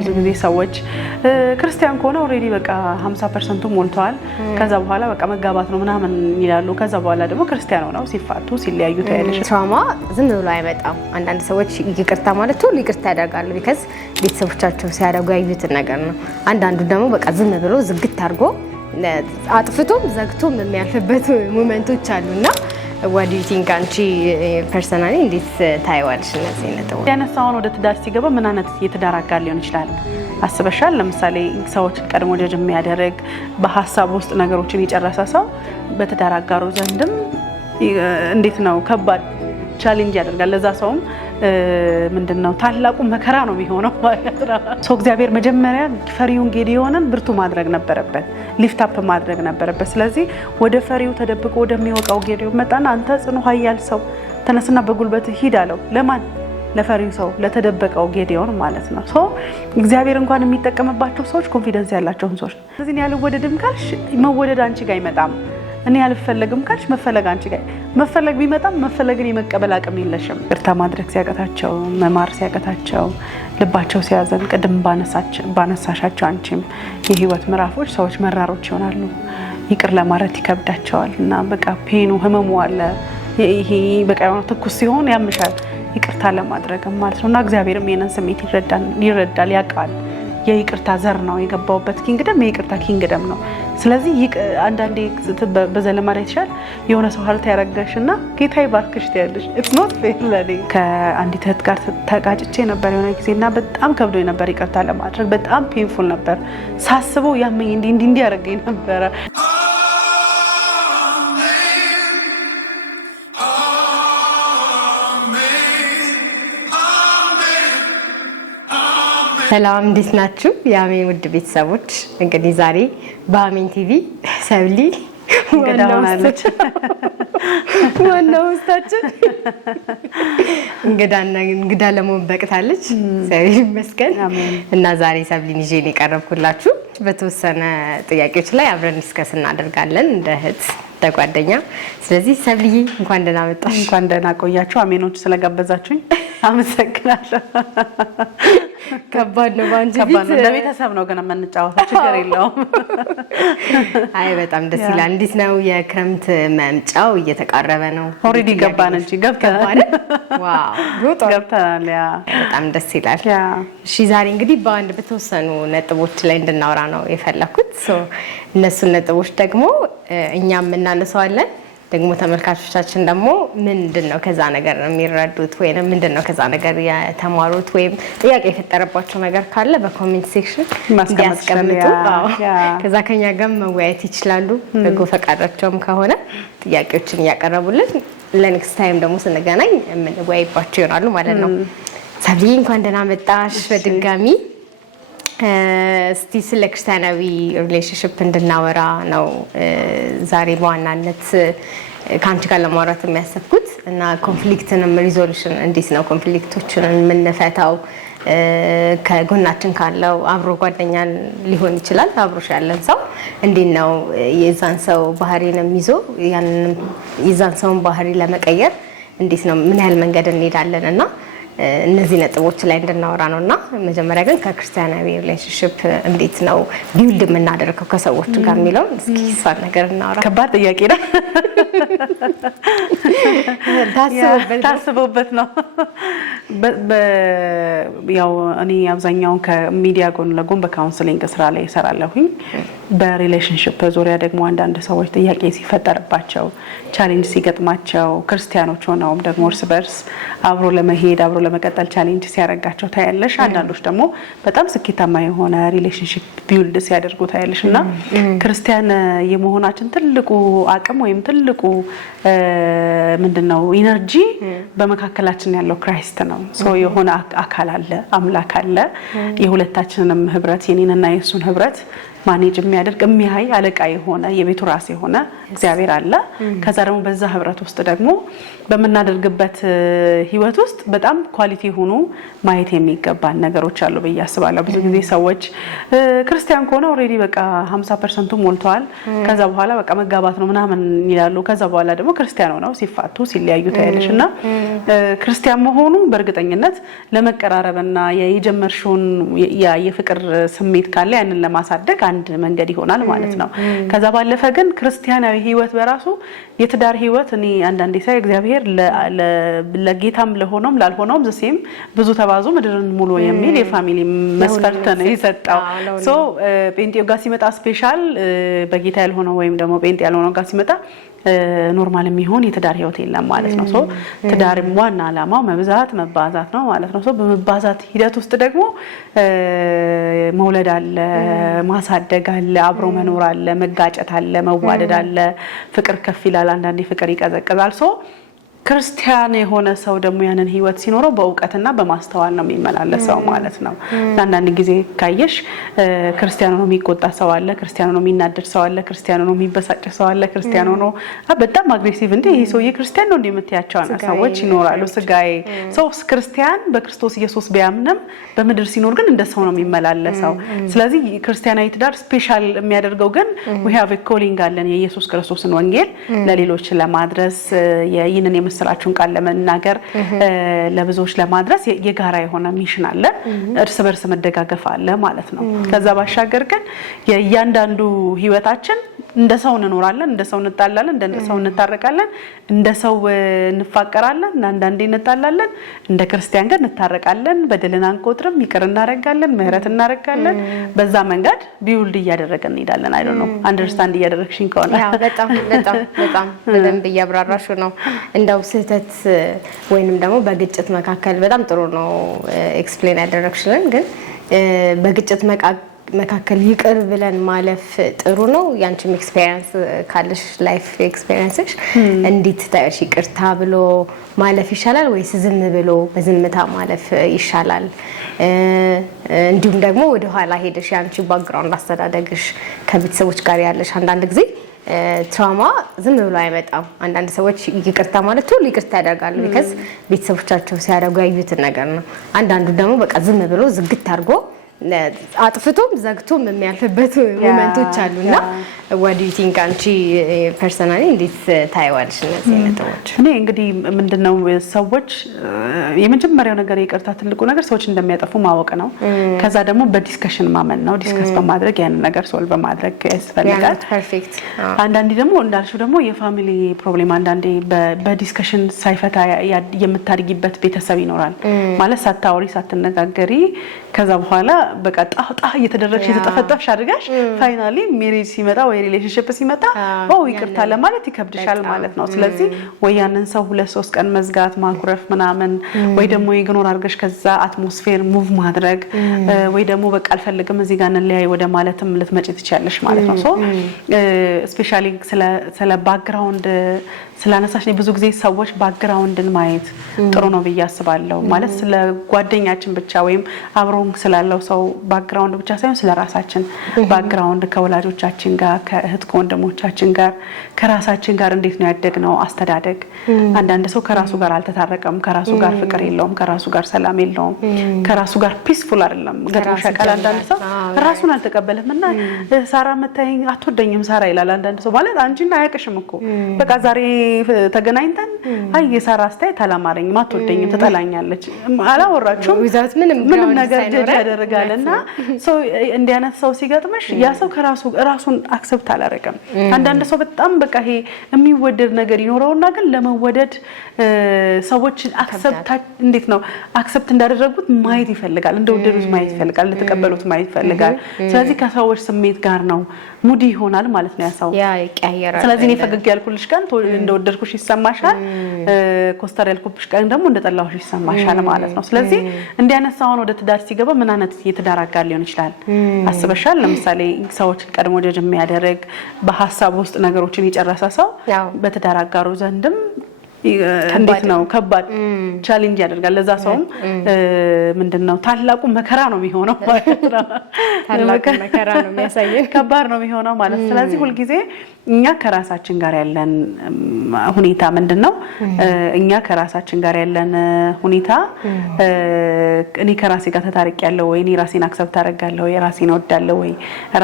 ብዙ ጊዜ ሰዎች ክርስቲያን ከሆነ ኦሬዲ በቃ 50% ሞልተዋል ከዛ በኋላ በቃ መጋባት ነው ምናምን ይላሉ ከዛ በኋላ ደግሞ ክርስቲያን ሆነው ሲፋቱ ሲለያዩ ታያለሽ ትራውማ ዝም ብሎ አይመጣም አንዳንድ ሰዎች ይቅርታ ማለት ሁሉ ይቅርታ ያደርጋሉ because ቤተሰቦቻቸው ሲያደርጉ ያዩት ነገር ነው አንዳንዱ ደግሞ በቃ ዝም ብሎ ዝግት አድርጎ አጥፍቶም ዘግቶም የሚያልፍበት ሞመንቶች አሉና what do you think አንቺ ፐርሰናሊ እንዴት ታይዋለሽ እነዚህ ነጥቦች ያነሳውን ወደ ትዳር ሲገባ ምን አይነት የትዳር አጋር ሊሆን ይችላል አስበሻል ለምሳሌ ሰዎች ቀድሞ ጀጅ የሚያደርግ በሐሳብ ውስጥ ነገሮችን የጨረሰ ሰው በትዳር አጋሩ ዘንድም እንዴት ነው ከባድ ቻሌንጅ ያደርጋል ለዛ ሰውም ምንድነው ታላቁ መከራ ነው የሚሆነው ማለት ነው ሶ እግዚአብሔር መጀመሪያ ፈሪውን ጌዲዮንን ብርቱ ማድረግ ነበረበት ሊፍት አፕ ማድረግ ነበረበት ስለዚህ ወደ ፈሪው ተደብቆ ወደሚወጣው ጌዲዮን መጣና አንተ ጽኑ ኃያል ሰው ተነስና በጉልበት ሂድ አለው ለማን ለፈሪው ሰው ለተደበቀው ጌዲዮን ማለት ነው ሶ እግዚአብሔር እንኳን የሚጠቀምባቸው ሰዎች ኮንፊደንስ ያላቸው ሰዎች ስለዚህ ያልወደድም ካልሽ መወደድ አንቺ ጋር አይመጣም እኔ ያልፈለግም ካልሽ መፈለግ አንቺ ጋር መፈለግ ቢመጣም መፈለግን የመቀበል አቅም የለሽም እርታ ማድረግ ሲያቀታቸው መማር ሲያቀታቸው ልባቸው ሲያዘን ቅድም ባነሳሻቸው አንቺም የህይወት ምዕራፎች ሰዎች መራሮች ይሆናሉ ይቅር ለማለት ይከብዳቸዋል እና በቃ ፔኑ ህመሙ አለ ይሄ በቃ የሆነ ትኩስ ሲሆን ያምሻል ይቅርታ ለማድረግ ማለት ነውና እግዚአብሔርም የነን ስሜት ይረዳል ያውቃል የይቅርታ ዘር ነው የገባውበት ኪንግደም የይቅርታ ኪንግደም ነው ስለዚህ አንዳንዴ በዘለማዳ ይችላል የሆነ ሰው ሀልት ያረጋሽና ጌታ ይባርክሽ ትያለሽ it's not fair ለኔ ከአንዲት እህት ጋር ተጋጭቼ ነበር የሆነ ጊዜና በጣም ከብዶኝ ነበር ይቅርታ ለማድረግ በጣም ፔንፉል ነበር ሳስበው ያመኝ እንዲህ ያረጋኝ ነበር ሰላም እንዴት ናችሁ የአሜን ውድ ቤተሰቦች እንግዲህ ዛሬ በአሜን ቲቪ ሰብሊ ገዳውናለች ወንዶስታችን እንግዳ ለመሆን በቅታለች ሰብሊ መስከን እና ዛሬ ሰብሊን ይዤ ነው የቀረብኩላችሁ በተወሰነ ጥያቄዎች ላይ አብረን ዲስከስ እናደርጋለን እንደ እህት ተጓደኛ ስለዚህ ሰብሊ እንኳን ደህና መጣሽ እንኳን ደህና ቆያችሁ አሜኖች ስለጋበዛችሁኝ አመሰግናለሁ ከባድ ነው ባንጂ ቢት ለቤተሰብ ነው ገና መንጫወታው ችግር የለውም አይ በጣም ደስ ይላል እንዴት ነው የክረምት መምጫው እየተቃረበ ነው ኦሬዲ ገባን እንጂ ገብተናል ዋው ሩጦ ገብተናል ያ በጣም ደስ ይላል እሺ ዛሬ እንግዲህ በአንድ በተወሰኑ ነጥቦች ላይ እንድናወራ ነው የፈለኩት እነሱን ነጥቦች ደግሞ እኛም እናነሳዋለን ደግሞ ተመልካቾቻችን ደግሞ ምንድነው ከዛ ነገር የሚረዱት ወይ ምንድነው ከዛ ነገር የተማሩት ወይ ጥያቄ የፈጠረባቸው ነገር ካለ በኮሜንት ሴክሽን እንዲያስቀምጡ ከዛ ከኛ ጋር መወያየት ይችላሉ በጎ ፈቃዳቸውም ከሆነ ጥያቄዎችን ያቀርቡልን ለኔክስት ታይም ደግሞ ስንገናኝ የምንወያይባቸው ይሆናሉ ማለት ነው ሰብሊ እንኳን ደህና መጣሽ በድጋሚ እስቲ ስለ ክርስቲያናዊ ሪሌሽንሺፕ እንድናወራ ነው ዛሬ በዋናነት ካንቺ ጋር ለማውራት የሚያሰብኩት እና ኮንፍሊክትንም ሪዞሉሽን እንዴት ነው ኮንፍሊክቶችን የምንፈታው ከጎናችን ካለው አብሮ ጓደኛ ሊሆን ይችላል አብሮሽ ያለን ሰው እንዴት ነው የዛን ሰው ባህሪንም ይዞ ያንን የዛን ሰውን ባህሪ ለመቀየር እንዴት ነው ምን ያህል መንገድ እንሄዳለንና እነዚህ ነጥቦች ላይ እንድናወራ ነውና መጀመሪያ ግን ከክርስቲያናዊ ሪሌሽንሺፕ እንዴት ነው ቢልድ የምናደርገው ከሰዎች ጋር የሚለው እስኪ እሷን ነገር እናወራ ከባድ ጥያቄ ነው ታስቦበት ነው ያው እኔ አብዛኛው ከሚዲያ ጎን ለጎን በካውንስሊንግ ስራ ላይ እሰራለሁኝ በሪሌሽንሺፕ ዙሪያ ደግሞ አንዳንድ ሰዎች ጥያቄ ሲፈጠርባቸው ቻሌንጅ ሲገጥማቸው ክርስቲያኖች ሆነውም ደግሞ እርስ በርስ አብሮ ለመሄድ አብሮ ለመቀጠል ቻሌንጅ ሲያረጋቸው ታያለሽ አንዳንዶች ደግሞ በጣም ስኬታማ የሆነ ሪሌሽንሺፕ ቢልድ ሲያደርጉ ታያለሽና ክርስቲያን የመሆናችን ትልቁ አቅም ወይም ትልቁ ምንድነው ኢነርጂ በመካከላችን ያለው ክራይስት ነው ሶ የሆነ አካል አለ አምላክ አለ የሁለታችንንም ህብረት የኔንና የሱን ህብረት ማኔጅ የሚያደርግ የሚያይ አለቃ የሆነ የቤቱ ራስ የሆነ እግዚአብሔር አለ። ከዛ ደግሞ በዛ ህብረት ውስጥ ደግሞ በመናደርግበት ህይወት ውስጥ በጣም ኳሊቲ ሆኖ ማየት የሚገባን ነገሮች አሉ ብዬ አስባለሁ። ብዙ ጊዜ ሰዎች ክርስቲያን ከሆነ ኦሬዲ በቃ 50% ሞልቷል ከዛ በኋላ በቃ መጋባት ነው ምናምን ይላሉ። ከዛ በኋላ ደግሞ ክርስቲያን ሆነው ሲፋቱ ሲለያዩ ታያለሽና ክርስቲያን መሆኑ በእርግጠኝነት ለመቀራረብና የጀመርሽውን የፍቅር ስሜት ካለ ያንን ለማሳደግ አንድ መንገድ ይሆናል ማለት ነው። ከዛ ባለፈ ግን ክርስቲያናዊ ህይወት በራሱ የትዳር ህይወት እኔ አንዳንዴ ሳይ እግዚአብሔር ለጌታም ለሆነም ላልሆነም ዘሴም ብዙ ተባዙ ምድርን ሙሉ የሚል የፋሚሊ መስፈርት ነው የሰጠው። ሶ ጴንጤው ጋር ሲመጣ ስፔሻል በጌታ ያልሆነው ወይም ደግሞ ጴንጤ ያልሆነው ጋር ሲመጣ ኖርማል የሚሆን የትዳር ህይወት የለም ማለት ነው። ሶ ትዳርም ዋና ዓላማው መብዛት መባዛት ነው ማለት ነው። ሶ በመባዛት ሂደት ውስጥ ደግሞ መውለድ አለ፣ ማሳደግ አለ፣ አብሮ መኖር አለ፣ መጋጨት አለ፣ መዋደድ አለ፣ ፍቅር ከፍ ይላል፣ አንዳንዴ ፍቅር ይቀዘቅዛል። ሶ ክርስቲያን የሆነ ሰው ደግሞ ያንን ህይወት ሲኖረው በእውቀትና በማስተዋል ነው የሚመላለሰው ማለት ነው። አንዳንድ ጊዜ ካየሽ ክርስቲያን ሆኖ የሚቆጣ ሰው አለ፣ ክርስቲያን ሆኖ የሚናደድ ሰው አለ፣ ክርስቲያን ሆኖ የሚበሳጭ ሰው አለ፣ ክርስቲያን ሆኖ በጣም አግሬሲቭ እንዴ ይሄ ሰውዬ ክርስቲያን ነው እንደምትያቸው ሰዎች ይኖራሉ። ስጋዬ ሰው ክርስቲያን በክርስቶስ ኢየሱስ ቢያምንም በምድር ሲኖር ግን እንደ ሰው ነው የሚመላለሰው። ስለዚህ ክርስቲያናዊ ትዳር ስፔሻል የሚያደርገው ግን we have a calling አለን የኢየሱስ ክርስቶስን ወንጌል ለሌሎች ለማድረስ ይህንን የምስራቹን ቃል ለመናገር ለብዙዎች ለማድረስ የጋራ የሆነ ሚሽን አለ። እርስ በርስ መደጋገፍ አለ ማለት ነው። ከዛ ባሻገር ግን የእያንዳንዱ ህይወታችን እንደ ሰው እንኖራለን፣ እንደ ሰው እንጣላለን፣ እንደ ሰው እንታረቃለን፣ እንደ ሰው እንፋቀራለን፣ አንዳንዴ እንጣላለን። እንደ ክርስቲያን ግን እንታረቃለን፣ በደልን አንቆጥርም፣ ይቅር እናደርጋለን፣ ምህረት እናደርጋለን። በዛ መንገድ ቢውልድ እያደረገን እንሄዳለን። አይ ዶንት ኖ አንደርስታንድ እያደረግሽኝ ከሆነ ያው በጣም በደንብ እያብራራሹ ነው። እንደው ስህተት ወይንም ደግሞ በግጭት መካከል በጣም ጥሩ ነው ኤክስፕሌን ያደረግሽልን። ግን በግጭት መካከል ይቅር ብለን ማለፍ ጥሩ ነው? ያንቺም ኤክስፒሪየንስ ካለሽ ላይፍ ኤክስፒሪየንስሽ እንዴት ታያሽ? ይቅርታ ብሎ ማለፍ ይሻላል ወይስ ዝም ብሎ በዝምታ ማለፍ ይሻላል? እንዲሁም ደግሞ ወደ ኋላ ሄደሽ ያንቺ ባክግራውንድ አስተዳደግሽ ከቤተሰቦች ጋር ያለሽ አንዳንድ ጊዜ ትራውማ ዝም ብሎ አይመጣም። አንዳንድ ሰዎች ይቅርታ ማለት ሁሉ ይቅርታ ያደርጋሉ ቢካዝ ቤተሰቦቻቸው ሲያደርጉ ያዩትን ነገር ነው። አንዳንዱ ደግሞ በቃ ዝም ብሎ ዝግት አድርጎ አጥፍቶም ዘግቶም የሚያልፍበት ሞመንቶች አሉና what do you think አንቺ ፐርሰናሊ እንዴት ታይዋለሽ እነዚህ ነጥቦች? እኔ እንግዲህ ምንድነው ሰዎች የመጀመሪያው ነገር ይቅርታ ትልቁ ነገር ሰዎች እንደሚያጠፉ ማወቅ ነው። ከዛ ደግሞ በዲስከሽን ማመን ነው። ዲስከስ በማድረግ ያንን ነገር ሶልቭ በማድረግ ያስፈልጋል። ፐርፌክት። አንዳንዴ ደግሞ እንዳልሽው ደግሞ የፋሚሊ ፕሮብሌም አንዳንዴ በዲስከሽን ሳይፈታ የምታድጊበት ቤተሰብ ይኖራል ማለት ሳታወሪ ሳትነጋገሪ ከዛ በኋላ በቃ ጣጣ እየተደረግሽ የተጠፈጠፍሽ አድርጋሽ ፋይናሊ ሜሪጅ ሲመጣ ወይ ሪሌሽንሺፕ ሲመጣ ይቅርታ ለማለት ይከብድሻል ማለት ነው። ስለዚህ ወይ ያንን ሰው 2-3 ቀን መዝጋት ማኩረፍ ምናምን ወይ ደግሞ ኢግኖር አድርገሽ ከዛ አትሞስፌር ሙቭ ማድረግ ወይ ደግሞ በቃ አልፈልግም እዚህ ጋር እንለያይ ወደ ማለትም ልትመጪ ትችያለሽ ማለት ነው። ሶ ስፔሻሊ ስለ ባክግራውንድ ስላነሳሽ ብዙ ጊዜ ሰዎች ባክግራውንድን ማየት ጥሩ ነው ብዬ አስባለሁ። ማለት ስለ ጓደኛችን ብቻ ወይም አብሮን ስላለው ሰው ባክግራውንድ ብቻ ሳይሆን ስለ ራሳችን ባክግራውንድ ከወላጆቻችን ጋር ከእህት ከወንድሞቻችን ጋር ከራሳችን ጋር እንዴት ነው ያደግነው አስተዳደግ። አንዳንድ ሰው ከራሱ ጋር አልተታረቀም፣ ከራሱ ጋር ፍቅር የለውም፣ ከራሱ ጋር ሰላም የለውም፣ ከራሱ ጋር ፒስፉል አይደለም። ገርሞሽ ያውቃል አንዳንድ ሰው ራሱን አልተቀበለምና ሳራ መታየኝ አትወደኝም ሳራ ይላል አንዳንድ ሰው። ማለት አንቺን አያውቅሽም እኮ በቃ ዛሬ ተገናኝተን አይ የሳራ አስተያየት አላማረኝም አትወደኝም ትጠላኛለች አላወራችሁም ምንም ነገር ጀጅ ያደርጋልና ሰው እንዲያነት ሰው ሲገጥምሽ ያ ሰው ራሱን አክሰፕት አላረገም። አንዳንድ ሰው በጣም በቃ ይሄ የሚወደድ ነገር ይኖረውና ግን ለመወደድ ሰዎች እንዴት ነው አክሰፕት እንዳደረጉት ማየት ይፈልጋል፣ እንደወደዱት ማየት ይፈልጋል፣ ለተቀበሉት ማየት ይፈልጋል። ስለዚህ ከሰዎች ስሜት ጋር ነው ሙዲ ይሆናል ማለት ነው ያ ሰው ያቀያየራል። ስለዚህ እኔ ፈገግ ያልኩልሽ ቀን እንደወደድኩሽ ይሰማሻል፣ ኮስተር ያልኩብሽ ቀን ደግሞ እንደጠላሁሽ ይሰማሻል ማለት ነው። ስለዚህ እንዲያነሳውን ወደ ትዳር ሲገባ ምን አይነት የትዳር አጋር ሊሆን ይችላል አስበሻል? ለምሳሌ ሰዎች ቀድሞ ጀጅ የሚያደርግ በሐሳብ ውስጥ ነገሮችን የጨረሰ ሰው በትዳር አጋሩ ዘንድም እንዴት ነው ከባድ ቻሌንጅ ያደርጋል። ለዛ ሰውም ምንድነው ታላቁ መከራ ነው የሚሆነው ማለት ነው። ታላቁ መከራ ነው የሚያሳየን ከባድ ነው የሚሆነው ማለት። ስለዚህ ሁሉ ጊዜ እኛ ከራሳችን ጋር ያለን ሁኔታ ምንድነው? እኛ ከራሳችን ጋር ያለን ሁኔታ እኔ ከራሴ ጋር ተታርቂያለሁ ወይ? እኔ ራሴን አክሰፕት አደርጋለሁ ወይ? ራሴን እወዳለሁ ወይ?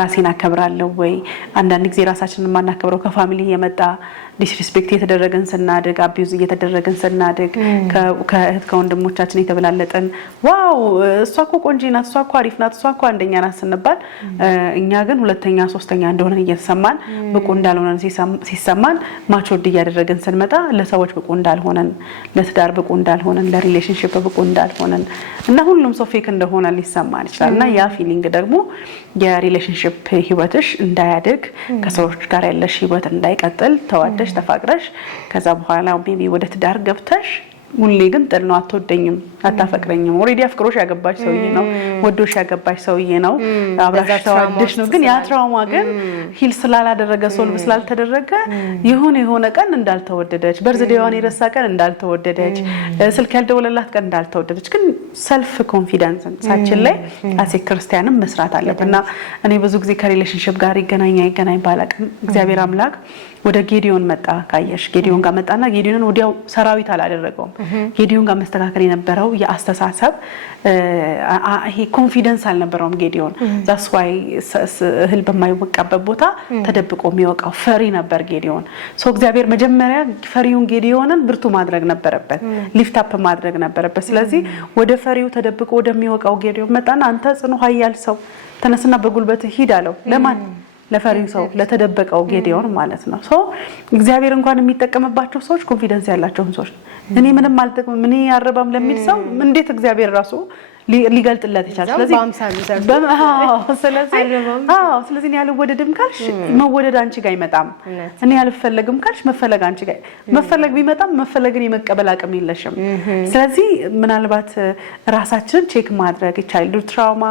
ራሴን አከብራለሁ ወይ? አንዳንድ ጊዜ ራሳችንን ማናከብረው ከፋሚሊ የመጣ ዲስሪስፔክት የተደረገን ስናድግ አቢዩዝ እየተደረገን ስናድግ ከእህት ከወንድሞቻችን የተበላለጠን ዋው እሷ እኮ ቆንጆ ናት፣ እሷ እኮ አሪፍ ናት፣ እሷ እኮ አንደኛ ናት ስንባል እኛ ግን ሁለተኛ ሶስተኛ እንደሆነን እየተሰማን ብቁ እንዳልሆነን ሲሰማን ማቾድ እያደረገን ስንመጣ ለሰዎች ብቁ እንዳልሆነን፣ ለትዳር ብቁ እንዳልሆነን፣ ለሪሌሽንሺፕ ብቁ እንዳልሆነን እና ሁሉም ሰው ፌክ እንደሆነ ሊሰማን ይችላል። እና ያ ፊሊንግ ደግሞ የሪሌሽንሺፕ ህይወትሽ እንዳያድግ ከሰዎች ጋር ያለሽ ህይወት እንዳይቀጥል ተዋደሽ ተፋቅረሽ ከዛ በኋላ ሜቢ ወደ ትዳር ገብተሽ ሁሌ ግን ጥል ነው አትወደኝም አታፈቅረኝም ኦሬዲ አፍቅሮሽ ያገባሽ ሰውዬ ነው ወዶሽ ያገባሽ ሰውዬ ነው አብራሽ ተዋደሽ ነው ግን ያ ትራውማ ግን ሂል ስላላደረገ ሶልቭ ስላልተደረገ የሆነ ቀን እንዳልተወደደች በርዝዴዋን የረሳ ቀን እንዳልተወደደች ስልክ ያልደወለላት ቀን እንዳልተወደደች ግን ሰልፍ ኮንፊደንስ ሳችን ላይ አሴ ክርስቲያንም መስራት አለብንና እኔ ብዙ ጊዜ ከሪሌሽንሺፕ ጋር ይገናኝ ባላቅም እግዚአብሔር አምላክ ወደ ጌዲዮን መጣ ካየሽ ጌዲዮን ጋር መጣና ጌዲዮን ወዲያው ሰራዊት አላደረገውም ጌዲዮን ጋር መስተካከል የነበረው የአስተሳሰብ ይሄ ኮንፊደንስ አልነበረውም ጌዲዮን that's why እህል በማይወቃበት ቦታ ተደብቆ የሚወቃው ፈሪ ነበር ጌዲዮን ሶ እግዚአብሔር መጀመሪያ ፈሪውን ጌዲዮንን ብርቱ ማድረግ ነበረበት ሊፍት አፕ ማድረግ ነበረበት ስለዚህ ወደ ፈሪው ተደብቆ ወደሚወቃው ጌዲዮን መጣና አንተ ጽኑ ኃያል ሰው ተነስና በጉልበት ሂድ አለው ለማን ለፈሪው ሰው ለተደበቀው ጌዲዮን ማለት ነው ሶ እግዚአብሔር እንኳን የሚጠቀምባቸው ሰዎች ኮንፊደንስ ያላቸው ሰዎች እኔ ምንም አልጠቅም እኔ ያረባም ለሚል ሰው እንዴት እግዚአብሔር ራሱ ሊገልጥለት ይችላል ስለዚህ እኔ ያልወደድም ካልሽ መወደድ አንቺ ጋር አይመጣም እኔ ያልፈለግም ካልሽ መፈለግ አንቺ ጋር መፈለግ ቢመጣም መፈለግን የመቀበል አቅም የለሽም ስለዚህ ምናልባት ራሳችንን ቼክ ማድረግ ቻይልድ ትራውማ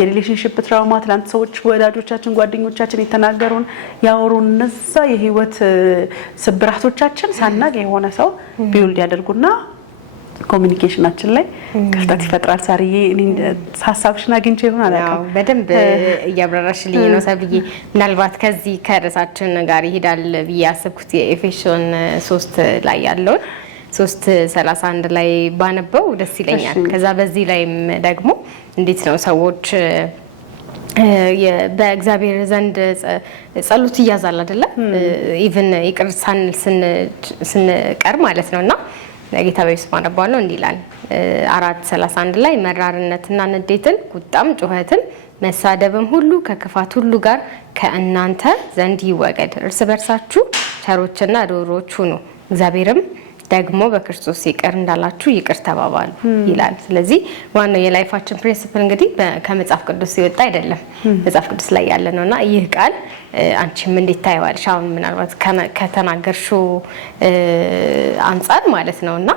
የሪሌሽንሺፕ ትራውማ ትላንት ሰዎች ወዳጆቻችን ጓደኞቻችን የተናገሩን ያወሩን እነዛ የህይወት ስብራቶቻችን ሳናግ የሆነ ሰው ቢውልድ ያደርጉና ኮሙኒኬሽናችን ላይ ክፍተት ይፈጥራል ሳርዬ እኔ ሐሳብሽን አግኝቼ ይሆን አላውቅም በደንብ እያብራራሽልኝ ነው ሰብዬ ምናልባት ከዚህ ከርዕሳችን ጋር ይሄዳል ብዬ ያሰብኩት የኤፌሶን 3 ላይ ያለው 3:31 ላይ ባነበው ደስ ይለኛል ከዛ በዚህ ላይም ደግሞ እንዴት ነው ሰዎች በእግዚአብሔር ዘንድ ጸሎት ይያዛል አይደለ ኢቭን ይቅርታን ስንቀር ማለት ነውና ለጌታ በኢየሱስ ማነባለው እንዲላል 4:31 ላይ መራርነትና ንዴትን ቁጣም ጩኸትን መሳደብም ሁሉ ከክፋት ሁሉ ጋር ከእናንተ ዘንድ ይወገድ እርስ በርሳችሁ ቸሮችና ዶሮች ሁኑ እግዚአብሔርም ደግሞ በክርስቶስ ይቅር እንዳላችሁ ይቅር ተባባሉ ይላል ስለዚህ ዋናው የላይፋችን ፕሪንሲፕል እንግዲህ ከመጽሐፍ ቅዱስ ሲወጣ አይደለም መጽሐፍ ቅዱስ ላይ ያለ ነውና ይህ ቃል አንቺም እንዴት ታይዋለሽ አሁን ምናልባት ከተናገርሽው አንፃር ማለት ነውና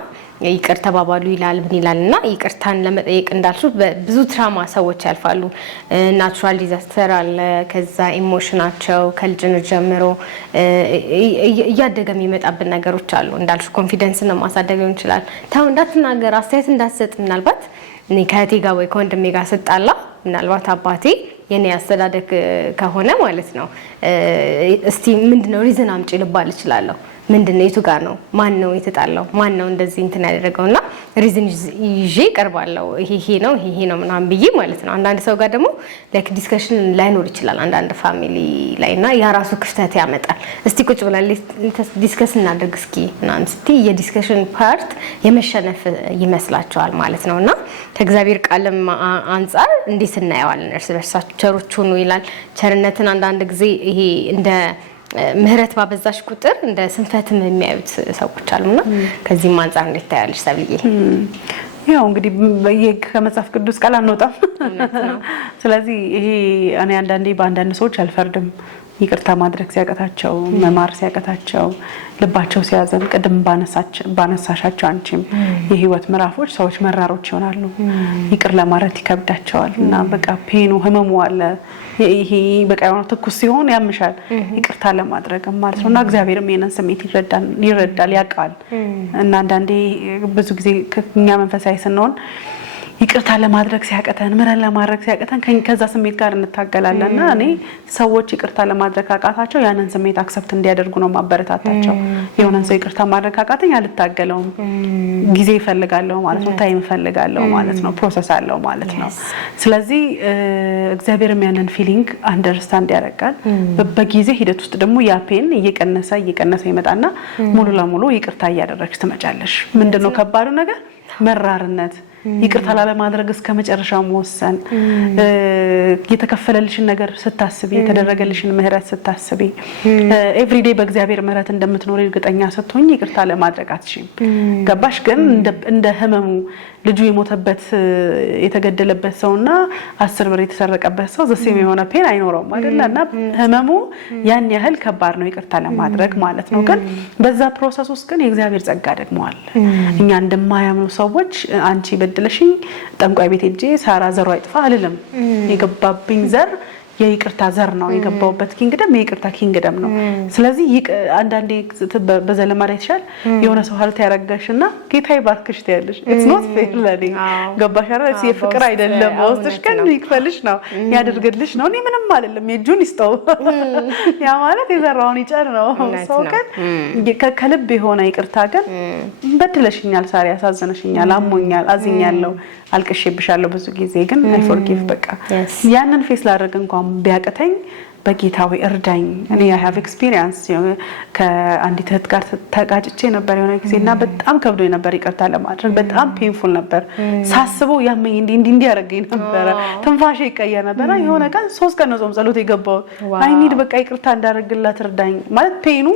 ይቅር ተባባሉ ይላል ምን ይላልና ይቅርታን ለመጠየቅ እንዳልሽው ብዙ ትራማ ሰዎች ያልፋሉ ናቹራል ዲዛስተር አለ ከዛ ኢሞሽናቸው ከልጅነት ጀምሮ እያደገ የሚመጣብን ነገሮች አሉ እንዳልሽው ኮንፊደንስን ማሳደግ ሊሆን ይችላል ታው እንዳትናገር አስተያየት እንዳትሰጥ ምናልባት እኔ ከእቴ ጋር ወይ ከወንድሜ ጋር ስጣላ ምናልባት አባቴ የኔ አስተዳደግ ከሆነ ማለት ነው እስቲ ምንድነው ሪዝን አምጪ ልባል ይችላል ምንድነው የቱ ጋር ነው ማን ነው የተጣላው ማን ነው እንደዚህ እንትን ያደረገውና ሪዝን ይዤ ቀርባለሁ ይሄ ነው ምናምን ብዬ ማለት ነው አንዳንድ ሰው ጋር ደግሞ ላይክ ዲስከሽን ላይኖር ይችላል አንዳንድ ፋሚሊ ላይና ያራሱ ክፍተት ያመጣል እስቲ ቁጭ ብለን ዲስከስ እናድርግ እስኪ ምናምን እስቲ የዲስከሽን ፓርት የመሸነፍ ይመስላችኋል ማለት ነውና ከእግዚአብሔር ቃልም አንፃር እንዴት እናየዋለን እርስ በርሳችሁ ቸሮች ሁኑ ይላል ቸርነትን አንዳንድ ጊዜ ይሄ እንደ ምህረት ባበዛሽ ቁጥር እንደ ስንፈትም የሚያዩት ሰዎች አሉና ከዚህም አንፃር እንዴት ታያለሽ ሰብልዬ ያው እንግዲህ ከመጽሐፍ ቅዱስ ቃል አንወጣም ስለዚህ ይሄ እኔ አንዳንዴ በአንዳንድ ሰዎች አልፈርድም ይቅርታ ማድረግ ሲያቀታቸው መማር ሲያቀታቸው ልባቸው ሲያዘን ቅድም ባነሳሻቸው አንቺም የህይወት ምዕራፎች ሰዎች መራሮች ይሆናሉ ይቅር ለማለት ይከብዳቸዋል እና በቃ ፔኑ ህመሙ አለ ይሄ በቃ የሆነ ትኩስ ሲሆን ያምሻል ይቅርታ ለማድረግ ማለት ነውና እግዚአብሔርም የነን ስሜት ይረዳል ያውቃል እና አንዳንዴ ብዙ ጊዜ ከኛ መንፈሳዊ ስንሆን ይቅርታ ለማድረግ ሲያቀተን ምረን ለማድረግ ሲያቀተን ከዛ ስሜት ጋር እንታገላለንና እኔ ሰዎች ይቅርታ ለማድረግ አቃታቸው ያንን ስሜት አክሰፕት እንዲያደርጉ ነው ማበረታታቸው የሆነን ሰው ይቅርታ ማድረግ አቃተኝ አልታገለውም ጊዜ ይፈልጋለሁ ማለት ነው ታይም ይፈልጋለሁ ማለት ነው ፕሮሰስ አለው ማለት ነው ስለዚህ እግዚአብሔርም ያንን ፊሊንግ አንደርስታንድ ያደርጋል በጊዜ ሂደት ውስጥ ደግሞ ያ ፔን እየቀነሰ ይመጣና ሙሉ ለሙሉ ይቅርታ እያደረግሽ ትመጫለሽ ምንድነው ከባዱ ነገር መራርነት ይቅርታ ለማድረግ እስከ መጨረሻው መወሰን የተከፈለልሽን ነገር ስታስቢ የተደረገልሽን ምህረት ስታስቢ ኤቭሪዴይ በእግዚአብሔር ምህረት እንደምትኖር እርግጠኛ ስትሆኚ ይቅርታ ለማድረግ አትሽም ገባሽ ግን እንደ ህመሙ ልጁ የሞተበት የተገደለበት ሰውና 10 ብር የተሰረቀበት ሰው ዘሴም የሆነ ፔን አይኖርም አይደልና ህመሙ ያን ያህል ከባድ ነው ይቅርታ ለማድረግ ማለት ነው ግን በዛ ፕሮሰስ ውስጥ ግን የእግዚአብሔር ጸጋ ደግሞ አለ እኛ እንደማያምኑ ሰዎች አንቺ በድለሽኝ ጠንቋይ ቤት ሄጄ ሳራ ዘሯ አይጥፋ አልልም የገባብኝ ዘር የይቅርታ ዘር ነው የገባውበት ኪንግደም የይቅርታ ኪንግደም ነው ስለዚህ አንዳንዴ በዘለማዳ ይሻል የሆነ ሰው ሀልት ያረጋሽና ጌታ ይባርክሽ ትያለሽ it's not fair ለኔ ገባሽ አይደል የፍቅር አይደለም ወስትሽ ግን ይክፈልሽ ነው ያደርግልሽ ነው እኔ ምንም አይደለም የጁን ይስጠው ያ ማለት የዘራውን ይጨር ነው ሰው ግን ከልብ የሆነ ይቅርታ ግን በድለሽኛል ሳሪ ያሳዘነሽኛል አሞኛል አዝኛለሁ አልቀሽብሻለሁ ብዙ ጊዜ ግን I forgive በቃ ያንን ፌስ ላደርግ እንኳን ቢያቀተኝ በጌታው እርዳኝ እኔ I have experience ከአንዲት እህት ጋር ተጋጭቼ ነበር የሆነ ጊዜና በጣም ከብዶኝ ነበር ይቅርታ ለማድረግ በጣም ፔንፉል ነበር ሳስበው ያመኝ እንዲ ያረጋኝ ነበር ትንፋሼ ይቀየር ነበር የሆነ ቀን 3 ቀን ነው ጾም ጸሎት የገባው I need በቃ ይቅርታ እንዳደርግላት እርዳኝ ማለት ፔኑ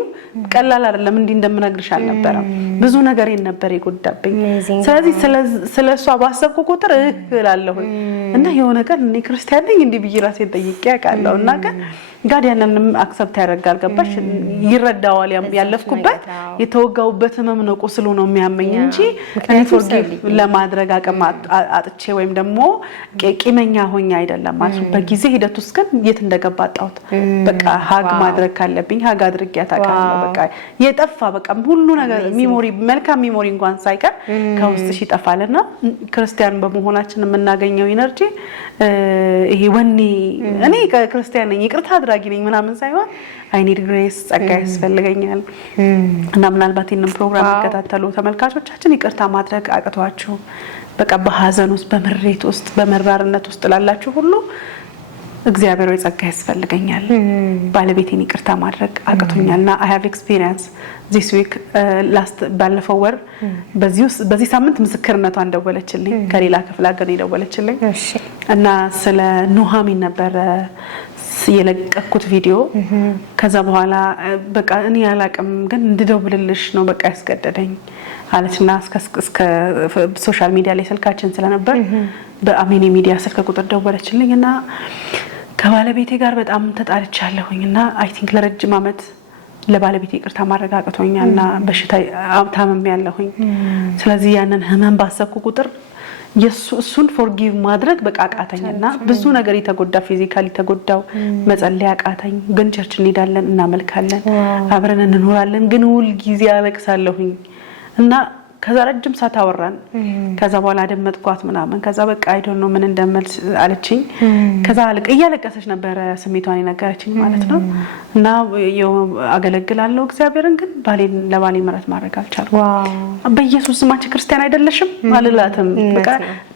ቀላል አይደለም እንዲ እንደምነግርሽ አልነበረም ብዙ ነገር ነበር የጎዳብኝ ስለዚህ ስለሷ ባሰብኩ ቁጥር እላለሁ እና የሆነ ቀን እኔ ክርስቲያን ነኝ እንዲ ብይራሴን ጠይቄ ያቃለው እና ቀን ጋር ያንን አክሰፕት ያደርጋል ገባሽ ይረዳዋል ያለፍኩበት የተወጋውበት ህመም ነው ቁስሉ ነው የሚያመኝ እንጂ እኔ ፎርጊቭ ለማድረግ አቅም አጥቼ ወይም ደግሞ ቂመኛ ሆኛ አይደለም ማለት በጊዜ ሂደት ውስጥ ግን የት እንደገባጣውት በቃ ሀግ ማድረግ ካለብኝ ሀግ አድርጌ ያታቃለው በቃ የጠፋ በቃ ሁሉ ነገር ሚሞሪ መልካም ሚሞሪ እንኳን ሳይቀር ከውስጥሽ ይጠፋልና ክርስቲያን በመሆናችን የምናገኘው ኢነርጂ ይሄ ወኔ እኔ ክርስቲያን ነኝ ይቅርታ አድራጊ ነኝ ምናምን ሳይሆን I need grace ጸጋ ያስፈልገኛል እና ምናልባት ይሄንን ፕሮግራም ተከታተሉ ተመልካቾቻችን ይቅርታ ማድረግ አቅቷችሁ በቃ በሐዘን ውስጥ በመሬት ውስጥ በመራርነት ውስጥ ላላችሁ ሁሉ እግዚአብሔር ወይ ጸጋ ያስፈልገኛል ባለቤቴን ይቅርታ ማድረግ አቅቶኛልና I have experience this week ባለፈው ወር በዚህ ሳምንት ምስክርነቷን ደወለችልኝ ከሌላ ክፍለ ሀገር ደወለችልኝ እና ስለ ኑሃሚን ነበር የለቀኩት ቪዲዮ ከዛ በኋላ በቃ እኔ ያላቀም ግን እንድደውልልሽ ነው በቃ ያስገደደኝ አለችና እስከ ሶሻል ሚዲያ ላይ ስልካችን ስለነበር በአሜን ሚዲያ ስልክ ቁጥር ደወለችልኝና ከባለቤቴ ጋር በጣም ተጣልቻለሁኝና I think ለረጅም አመት ለባለቤቴ ይቅርታ ማድረግ አቅቶኛልና በሽታ ታመም ያለሁኝ ስለዚህ ያንን ህመም ባሰብኩ ቁጥር እሱን ፎርጊቭ ማድረግ በቃ አቃተኝና ብዙ ነገር የተጎዳ ፊዚካሊ ተጎዳው መጸለይ አቃተኝ ግን ቸርች እንሄዳለን እናመልካለን አብረን እንኖራለን ግን ሁሉ ጊዜ አለቅሳለሁኝ እና ከዛ ረጅም ሰዓት አወራን ከዛ በኋላ ደመጥኳት ምናምን ከዛ በቃ I don't know ምን እንደምልሽ አለችኝ ከዛ እያለቀሰች ነበር ስሜቷን የነገረችኝ ማለት ነው እና አገለግላለሁ እግዚአብሔርን ግን ለባሌ ምረት ማድረግ አልቻልኩም በኢየሱስ ስም አንቺ ክርስቲያን አይደለሽም አልላትም በቃ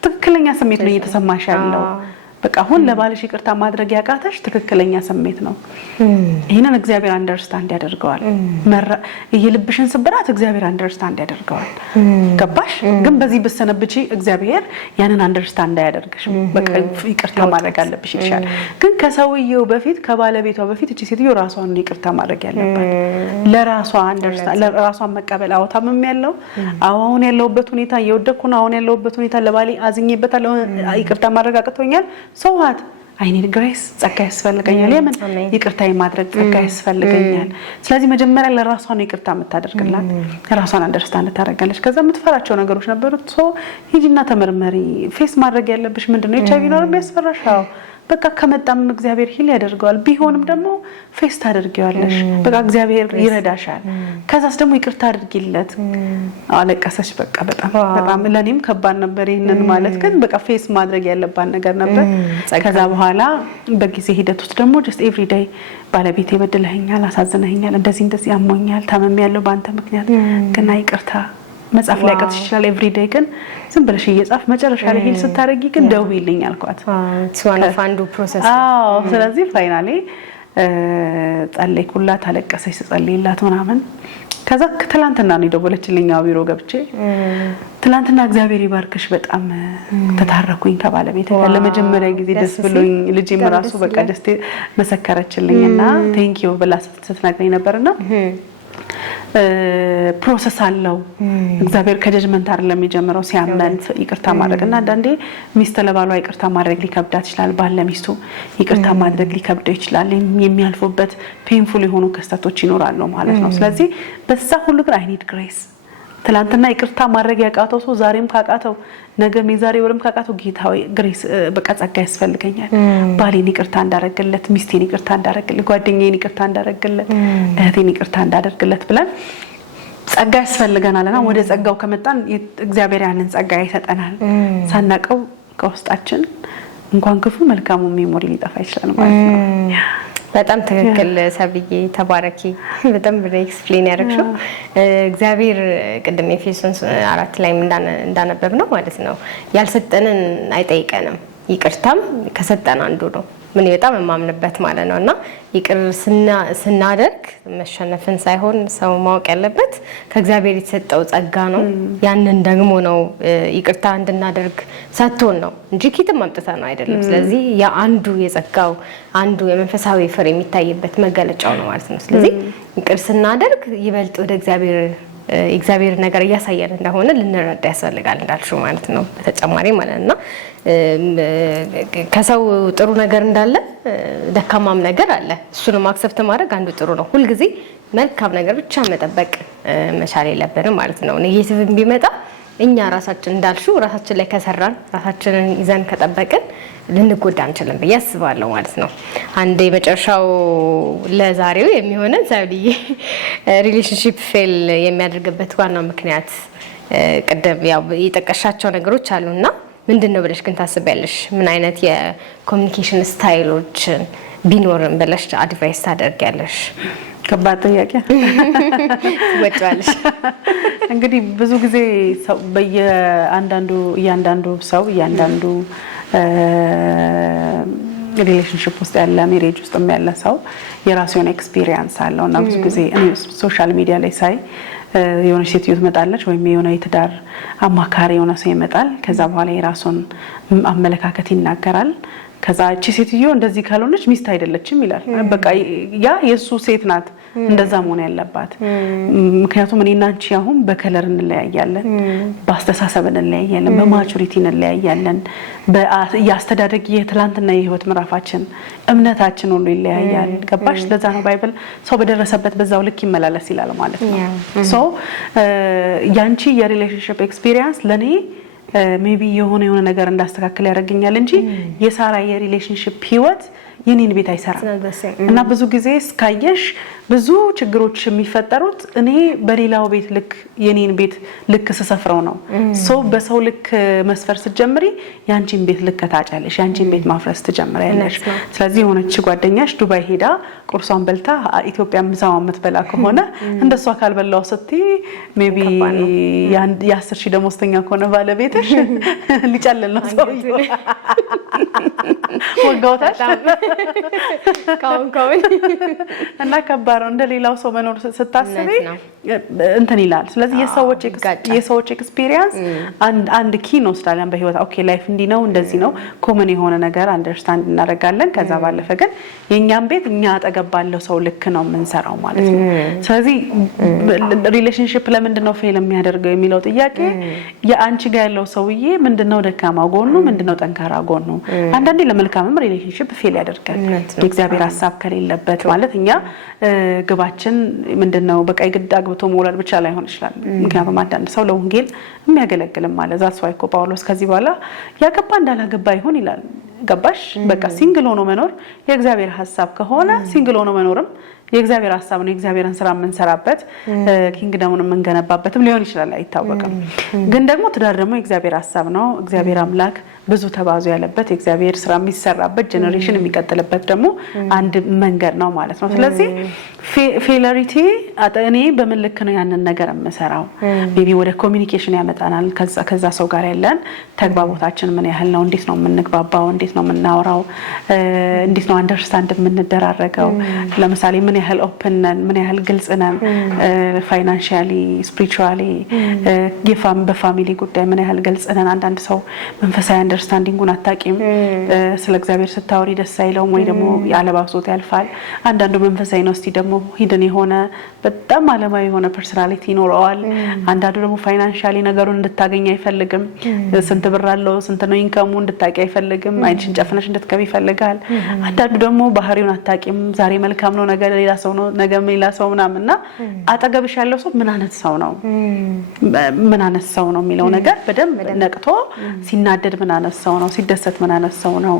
ትክክለኛ ስሜት ነው እየተሰማሽ ያለው በቃ አሁን ለባልሽ ይቅርታ ማድረግ ያቃተሽ ትክክለኛ ስሜት ነው ይሄንን እግዚአብሔር አንደርስታንድ ያደርገዋል የልብሽን ስብራት እግዚአብሔር አንደርስታንድ ያደርገዋል ገባሽ ግን በዚህ በሰነብጪ እግዚአብሔር ያንን አንደርስታንድ ያደርግሽ በቃ ይቅርታ ማድረግ አለብሽ ይሻል ግን ከሰውየው በፊት ከባለቤቷ በፊት እቺ ሴትዮ ራሷን ይቅርታ ማድረግ ያለባት ለራሷ አንደርስታንድ ለራሷ መቀበል አውታምም ያለው አሁን ያለውበት ሁኔታ የወደኩና አሁን ያለውበት ሁኔታ ለባሌ አዝኜበታለሁ ይቅርታ ማድረግ አቅቶኛል ሰውሃት I need grace ጸጋ ያስፈልገኛል የምን ይቅርታ የማድረግ ጸጋ ያስፈልገኛል ስለዚህ መጀመሪያ ለራሷ ነው ይቅርታ የምታደርግላት ራሷን አንደርስታንድ ታደርጋለች ከዛ የምትፈራቸው ነገሮች ነበሩት ሶ ሂጂና ተመርመሪ ፌስ ማድረግ ያለብሽ ምንድነው ኤችአይቪ ነው የሚያስፈራሻው በቃ ከመጣም እግዚአብሔር ሂል ያደርገዋል ቢሆንም ደግሞ ፌስ ታደርጊዋለሽ በቃ እግዚአብሔር ይረዳሻል ከዛስ ደግሞ ይቅርታ አድርጊለት አለቀሰች በቃ በጣም ለኔም ከባድ ነበር ይሄንን ማለት ግን በቃ ፌስ ማድረግ ያለባት ነገር ነበር ከዛ በኋላ በጊዜ ሂደት ውስጥ ደግሞ just every day ባለቤቴ በደለኛል አሳዝነኛል እንደዚህ አሞኛል ታመሚያለሁ ባንተ ምክንያት ግን ይቅርታ መጻፍ ላይ ቀጥሽ ይችላል every day ግን ዝም ብለሽ እየጻፍ መጨረሻ ላይ ሂል ስታረጊ ግን ደውይልኝ አልኳት one of አንዱ ፕሮሰስ ስለዚህ ፋይናሊ ጸለይኩላት አለቀሰች ጸለይላት ምናምን ከዛ ትላንትና ነው ደወለችልኝ ቢሮ ገብቼ ትላንትና እግዚአብሔር ይባርክሽ በጣም ተታረኩኝ ከባለቤቴ ጋር ለመጀመሪያ ጊዜ ደስ ብሎኝ ልጄም ራሱ በቃ ደስ መሰከረችልኝና ቴንክ ዩ ብላ ስትነግረኝ ነበርና ፕሮሰስ አለው እግዚአብሔር ከጀጅመንት አይደለም የሚጀምረው ሲያመን ይቅርታ ማድረግና አንዳንዴ ሚስት ለባሏ ይቅርታ ማድረግ ሊከብዳት ይችላል ባል ለሚስቱ ይቅርታ ማድረግ ሊከብደው ይችላል የሚያልፉበት ፔንፉል የሆኑ ክስተቶች ይኖራሉ ማለት ነው ስለዚህ በዛ ሁሉ ግን I need grace ትላንትና ይቅርታ ማድረግ ያቃተው ሰው ዛሬም ካቃተው ነገም የዛሬ ወርም ካቃተው ጌታዬ ግሬስ በቃ ጸጋ ያስፈልገኛል ባሌን ይቅርታ እንዳረግለት ሚስቴን ይቅርታ እንዳረግለት ጓደኛዬን ይቅርታ እንዳረግለት እህቴን ይቅርታ እንዳደርግለት ብለን ጸጋ ያስፈልገናልና ወደ ጸጋው ከመጣን እግዚአብሔር ያንን ጸጋ ይሰጠናል ሳናቀው ከውስጣችን እንኳን ክፉ መልካሙ ሜሞሪ ሊጠፋ ይችላል ማለት ነው በጣም ትክክል ሰብዬ ተባረኪ በጣም ኤክስፕሌን ያደርግሽው እግዚአብሔር ቅድም ኤፌሶን 4 ላይ እንዳነበብ ነው ማለት ነው ያልሰጠንን አይጠይቀንም ይቅርታም ከሰጠን አንዱ ነው ምን በጣም ማምንበት ማለት ነውና ይቅር ስናደርግ መሸነፍን ሳይሆን ሰው ማወቅ ያለበት ከእግዚአብሔር የተሰጠው ጸጋ ነው ያንን ደግሞ ነው ይቅርታ እንድናደርግ ሰጥቶን ነው እንጂ ኪትም አምጥታ ነው አይደለም ስለዚህ ያ አንዱ የጸጋው አንዱ የመንፈሳዊ ፍሬ የሚታይበት መገለጫው ነው ማለት ነው ስለዚህ ይቅር ስናደርግ ይበልጥ ወደ እግዚአብሔር ነገር ያሳየን እንደሆነ ልንረዳ ያስፈልጋል እንዳልሽው ማለት ነው በተጨማሪ ማለትና ከሰው ጥሩ ነገር እንዳለ ደካማም ነገር አለ እሱንም አክሰፕት ማድረግ አንዱ ጥሩ ነው ሁሉ ጊዜ መልካም ነገር ብቻ መጠበቅ መቻል የለብንም ማለት ነው ኔጌቲቭም ቢመጣ እኛ ራሳችን እንዳልሽው ራሳችን ላይ ከሰራን ራሳችንን ይዘን ከጠበቅን ልንጎዳ አንችልም በያስባለው ማለት ነው አንዴ መጨረሻው ለዛሬው የሚሆነን ሳይልይ ሪሌሽንሺፕ ፌል የሚያደርግበት ዋናው ምክንያት ቀደም ያው የጠቀሻቸው ነገሮች አሉና ምንድነው ብለሽ ግን ታስቢያለሽ ምን አይነት የኮሙኒኬሽን ስታይሎች ቢኖርም ብለሽ አድቫይስ ታደርጊያለሽ ከባድ ጥያቄ ወጣለሽ እንግዲህ ብዙ ጊዜ ሰው እያንዳንዱ ሰው ሪሌሽንሺፕ ውስጥ ያለ ሜሬጅ ውስጥ ያለ ሰው የራሱ የሆነ ኤክስፒሪየንስ አለውና ብዙ ጊዜ እኔ ሶሻል ሚዲያ ላይ ሳይ የሆነ ሴት ይመጣለች ወይም የሆነ የትዳር አማካሪ የሆነ ሰው ይመጣል ከዛ በኋላ የራሱን አመለካከት ይናገራል ከዛ እቺ ሴትዮ እንደዚህ ካልሆነች ሚስት አይደለችም ይላል በቃ ያ የሱ ሴት ናት እንደዛ መሆን ያለባት ምክንያቱም እኔና አንቺ አሁን በከለር እንለያያለን በአስተሳሰብ እንለያያለን በማቹሪቲ እንለያያለን በያስተዳደግ የትላንትና የህይወት ምዕራፋችን እምነታችን ሁሉ ይለያያል ገባሽ ለዛ ነው ባይብል ሰው በደረሰበት በዛው ልክ ይመላለስ ይላል ማለት ነው ሶ ያንቺ የሪሌሽንሺፕ ኤክስፒሪየንስ ለኔ ሜቢ የሆነ ነገር እንዳስተካክል ያደርገኛል እንጂ የሳራ የሪሌሽንሺፕ ህይወት የኔን ቤት አይሰራም እና ብዙ ጊዜ ስካየሽ ብዙ ችግሮች የሚፈጠሩት እኔ በሌላው ቤት ልክ የኔን ቤት ልክ ተሰፍረው ነው ሶ በሰው ልክ መስፈር ስትጀምሪ ያንቺን ቤት ልክ ታጫለሽ ያንቺን ቤት ማፍረስ ትጀምሪያለሽ ስለዚህ የሆነች ጓደኛሽ ዱባይ ሄዳ ቁርሷን በልታ ኢትዮጵያ ምሳዋን የምትበላ ከሆነ እንደሷ ካልበላው ስትይ ሜቢ ያ10,000 ደሞዝተኛ ከሆነ ባለቤትሽ ሊጨልል ነው ሰውዬው ወጋውታሽ ካውን እና ከባረው እንደሌላው ሰው መኖር ስታስቢ እንትን ይላል ስለዚህ የሰዎች ኤክስፒሪየንስ አንድ ኪ ነው ስላለን በህይወት ኦኬ ላይፍ እንዲ ነው እንደዚህ ነው ኮመን የሆነ ነገር አንደርስታንድ እናደርጋለን ከዛ ባለፈ ግን የኛም ቤት እኛ አጠገባለው ሰው ልክ ነው የምንሰራው ማለት ነው ስለዚህ ሪሌሽንሺፕ ለምንድነው ፌል የሚያደርገው የሚለው ጥያቄ የአንቺ ጋር ያለው ሰውዬ ምንድነው ደካማ ጎኑ ምንድነው ጠንካራ ጎኑ አንዳንዴ ለመልካምም ሪሌሽንሺፕ ፌል ያደርጋል የእግዚአብሔር ሐሳብ ከሌለበት ማለት እኛ ግባችን ምንድነው በቃ ግድ አግብቶ መውለድ ብቻ ላይሆን ይችላል ምክንያቱም አንዳንድ ሰው ለወንጌል የሚያገለግልም ማለት ዛት ዋይኮ ጳውሎስ ከዚህ በኋላ ያገባ እንዳላገባ ይሆን ይላል ገባሽ በቃ ሲንግል ሆኖ መኖር የእግዚአብሔር ሐሳብ ከሆነ ሲንግል ሆኖ መኖርም የእግዚአብሔር ሐሳብ ነው የእግዚአብሔርን ስራ የምንሰራበት ኪንግደሙን የምንገነባበትም ሊሆን ይችላል አይታወቅም ግን ደግሞ ትዳር ደግሞ የእግዚአብሔር ሐሳብ ነው እግዚአብሔር አምላክ ብዙ ተባዙ ያለበት የእግዚአብሔር ስራ የሚሰራበት ጄነሬሽን የሚቀጥልበት ደግሞ አንድ መንገድ ነው ማለት ነው ስለዚህ ፌለሪቲ እኔ በምን ልክ ነው ያንን ነገር የምሰራው ሜቢ ወደ ኮሚኒኬሽን ያመጣናል ከዛ ሰው ጋር ያለን ተግባቦታችን ምን ያህል ነው እንዴት ነው የምንግባባው እንዴት ነው የምናወራው እንዴት ነው አንደርስታንድ የምንደራረገው ለምሳሌ ምን ያህል ኦፕን ነን ምን ያህል ግልጽ ነን ፋይናንሻሊ ስፒሪቹዋሊ በፋሚሊ ጉዳይ ምን ያህል ግልጽ ነን አንዳንድ ሰው መንፈሳዊ አንደርስታንዲንጉን አታቂም ስለ እግዚአብሔር ስታወሪ ደስ አይለውም ወይ ደግሞ ያለባብሶት ያልፋል አንዳንዱ መንፈሳዊ ነው እስቲ ደግሞ ሂድን የሆነ በጣም ዓለማዊ የሆነ ፐርሰናሊቲ ይኖረዋል አንዳንዱ ደግሞ ፋይናንሻሊ ነገሩን እንድታገኝ አይፈልግም ስንት ብር አለው ስንት ነው ኢንካሙ እንድታቂ አይፈልግም አይንሽን ጨፍነሽ እንድትከብ ይፈልጋል አንዳንዱ ደግሞ ባህሪውን አታቂም ዛሬ መልካም ነው ነገ ሌላ ሰው ነው ነገ ሌላ ሰው ምናምንና አጠገብሽ ያለው ሰው ምን አይነት ሰው ነው የሚለው ነገር በደንብ ነቅቶ ሲናደድ ምን አይነት ሰው ነው ሲደሰት ምን አይነት ሰው ነው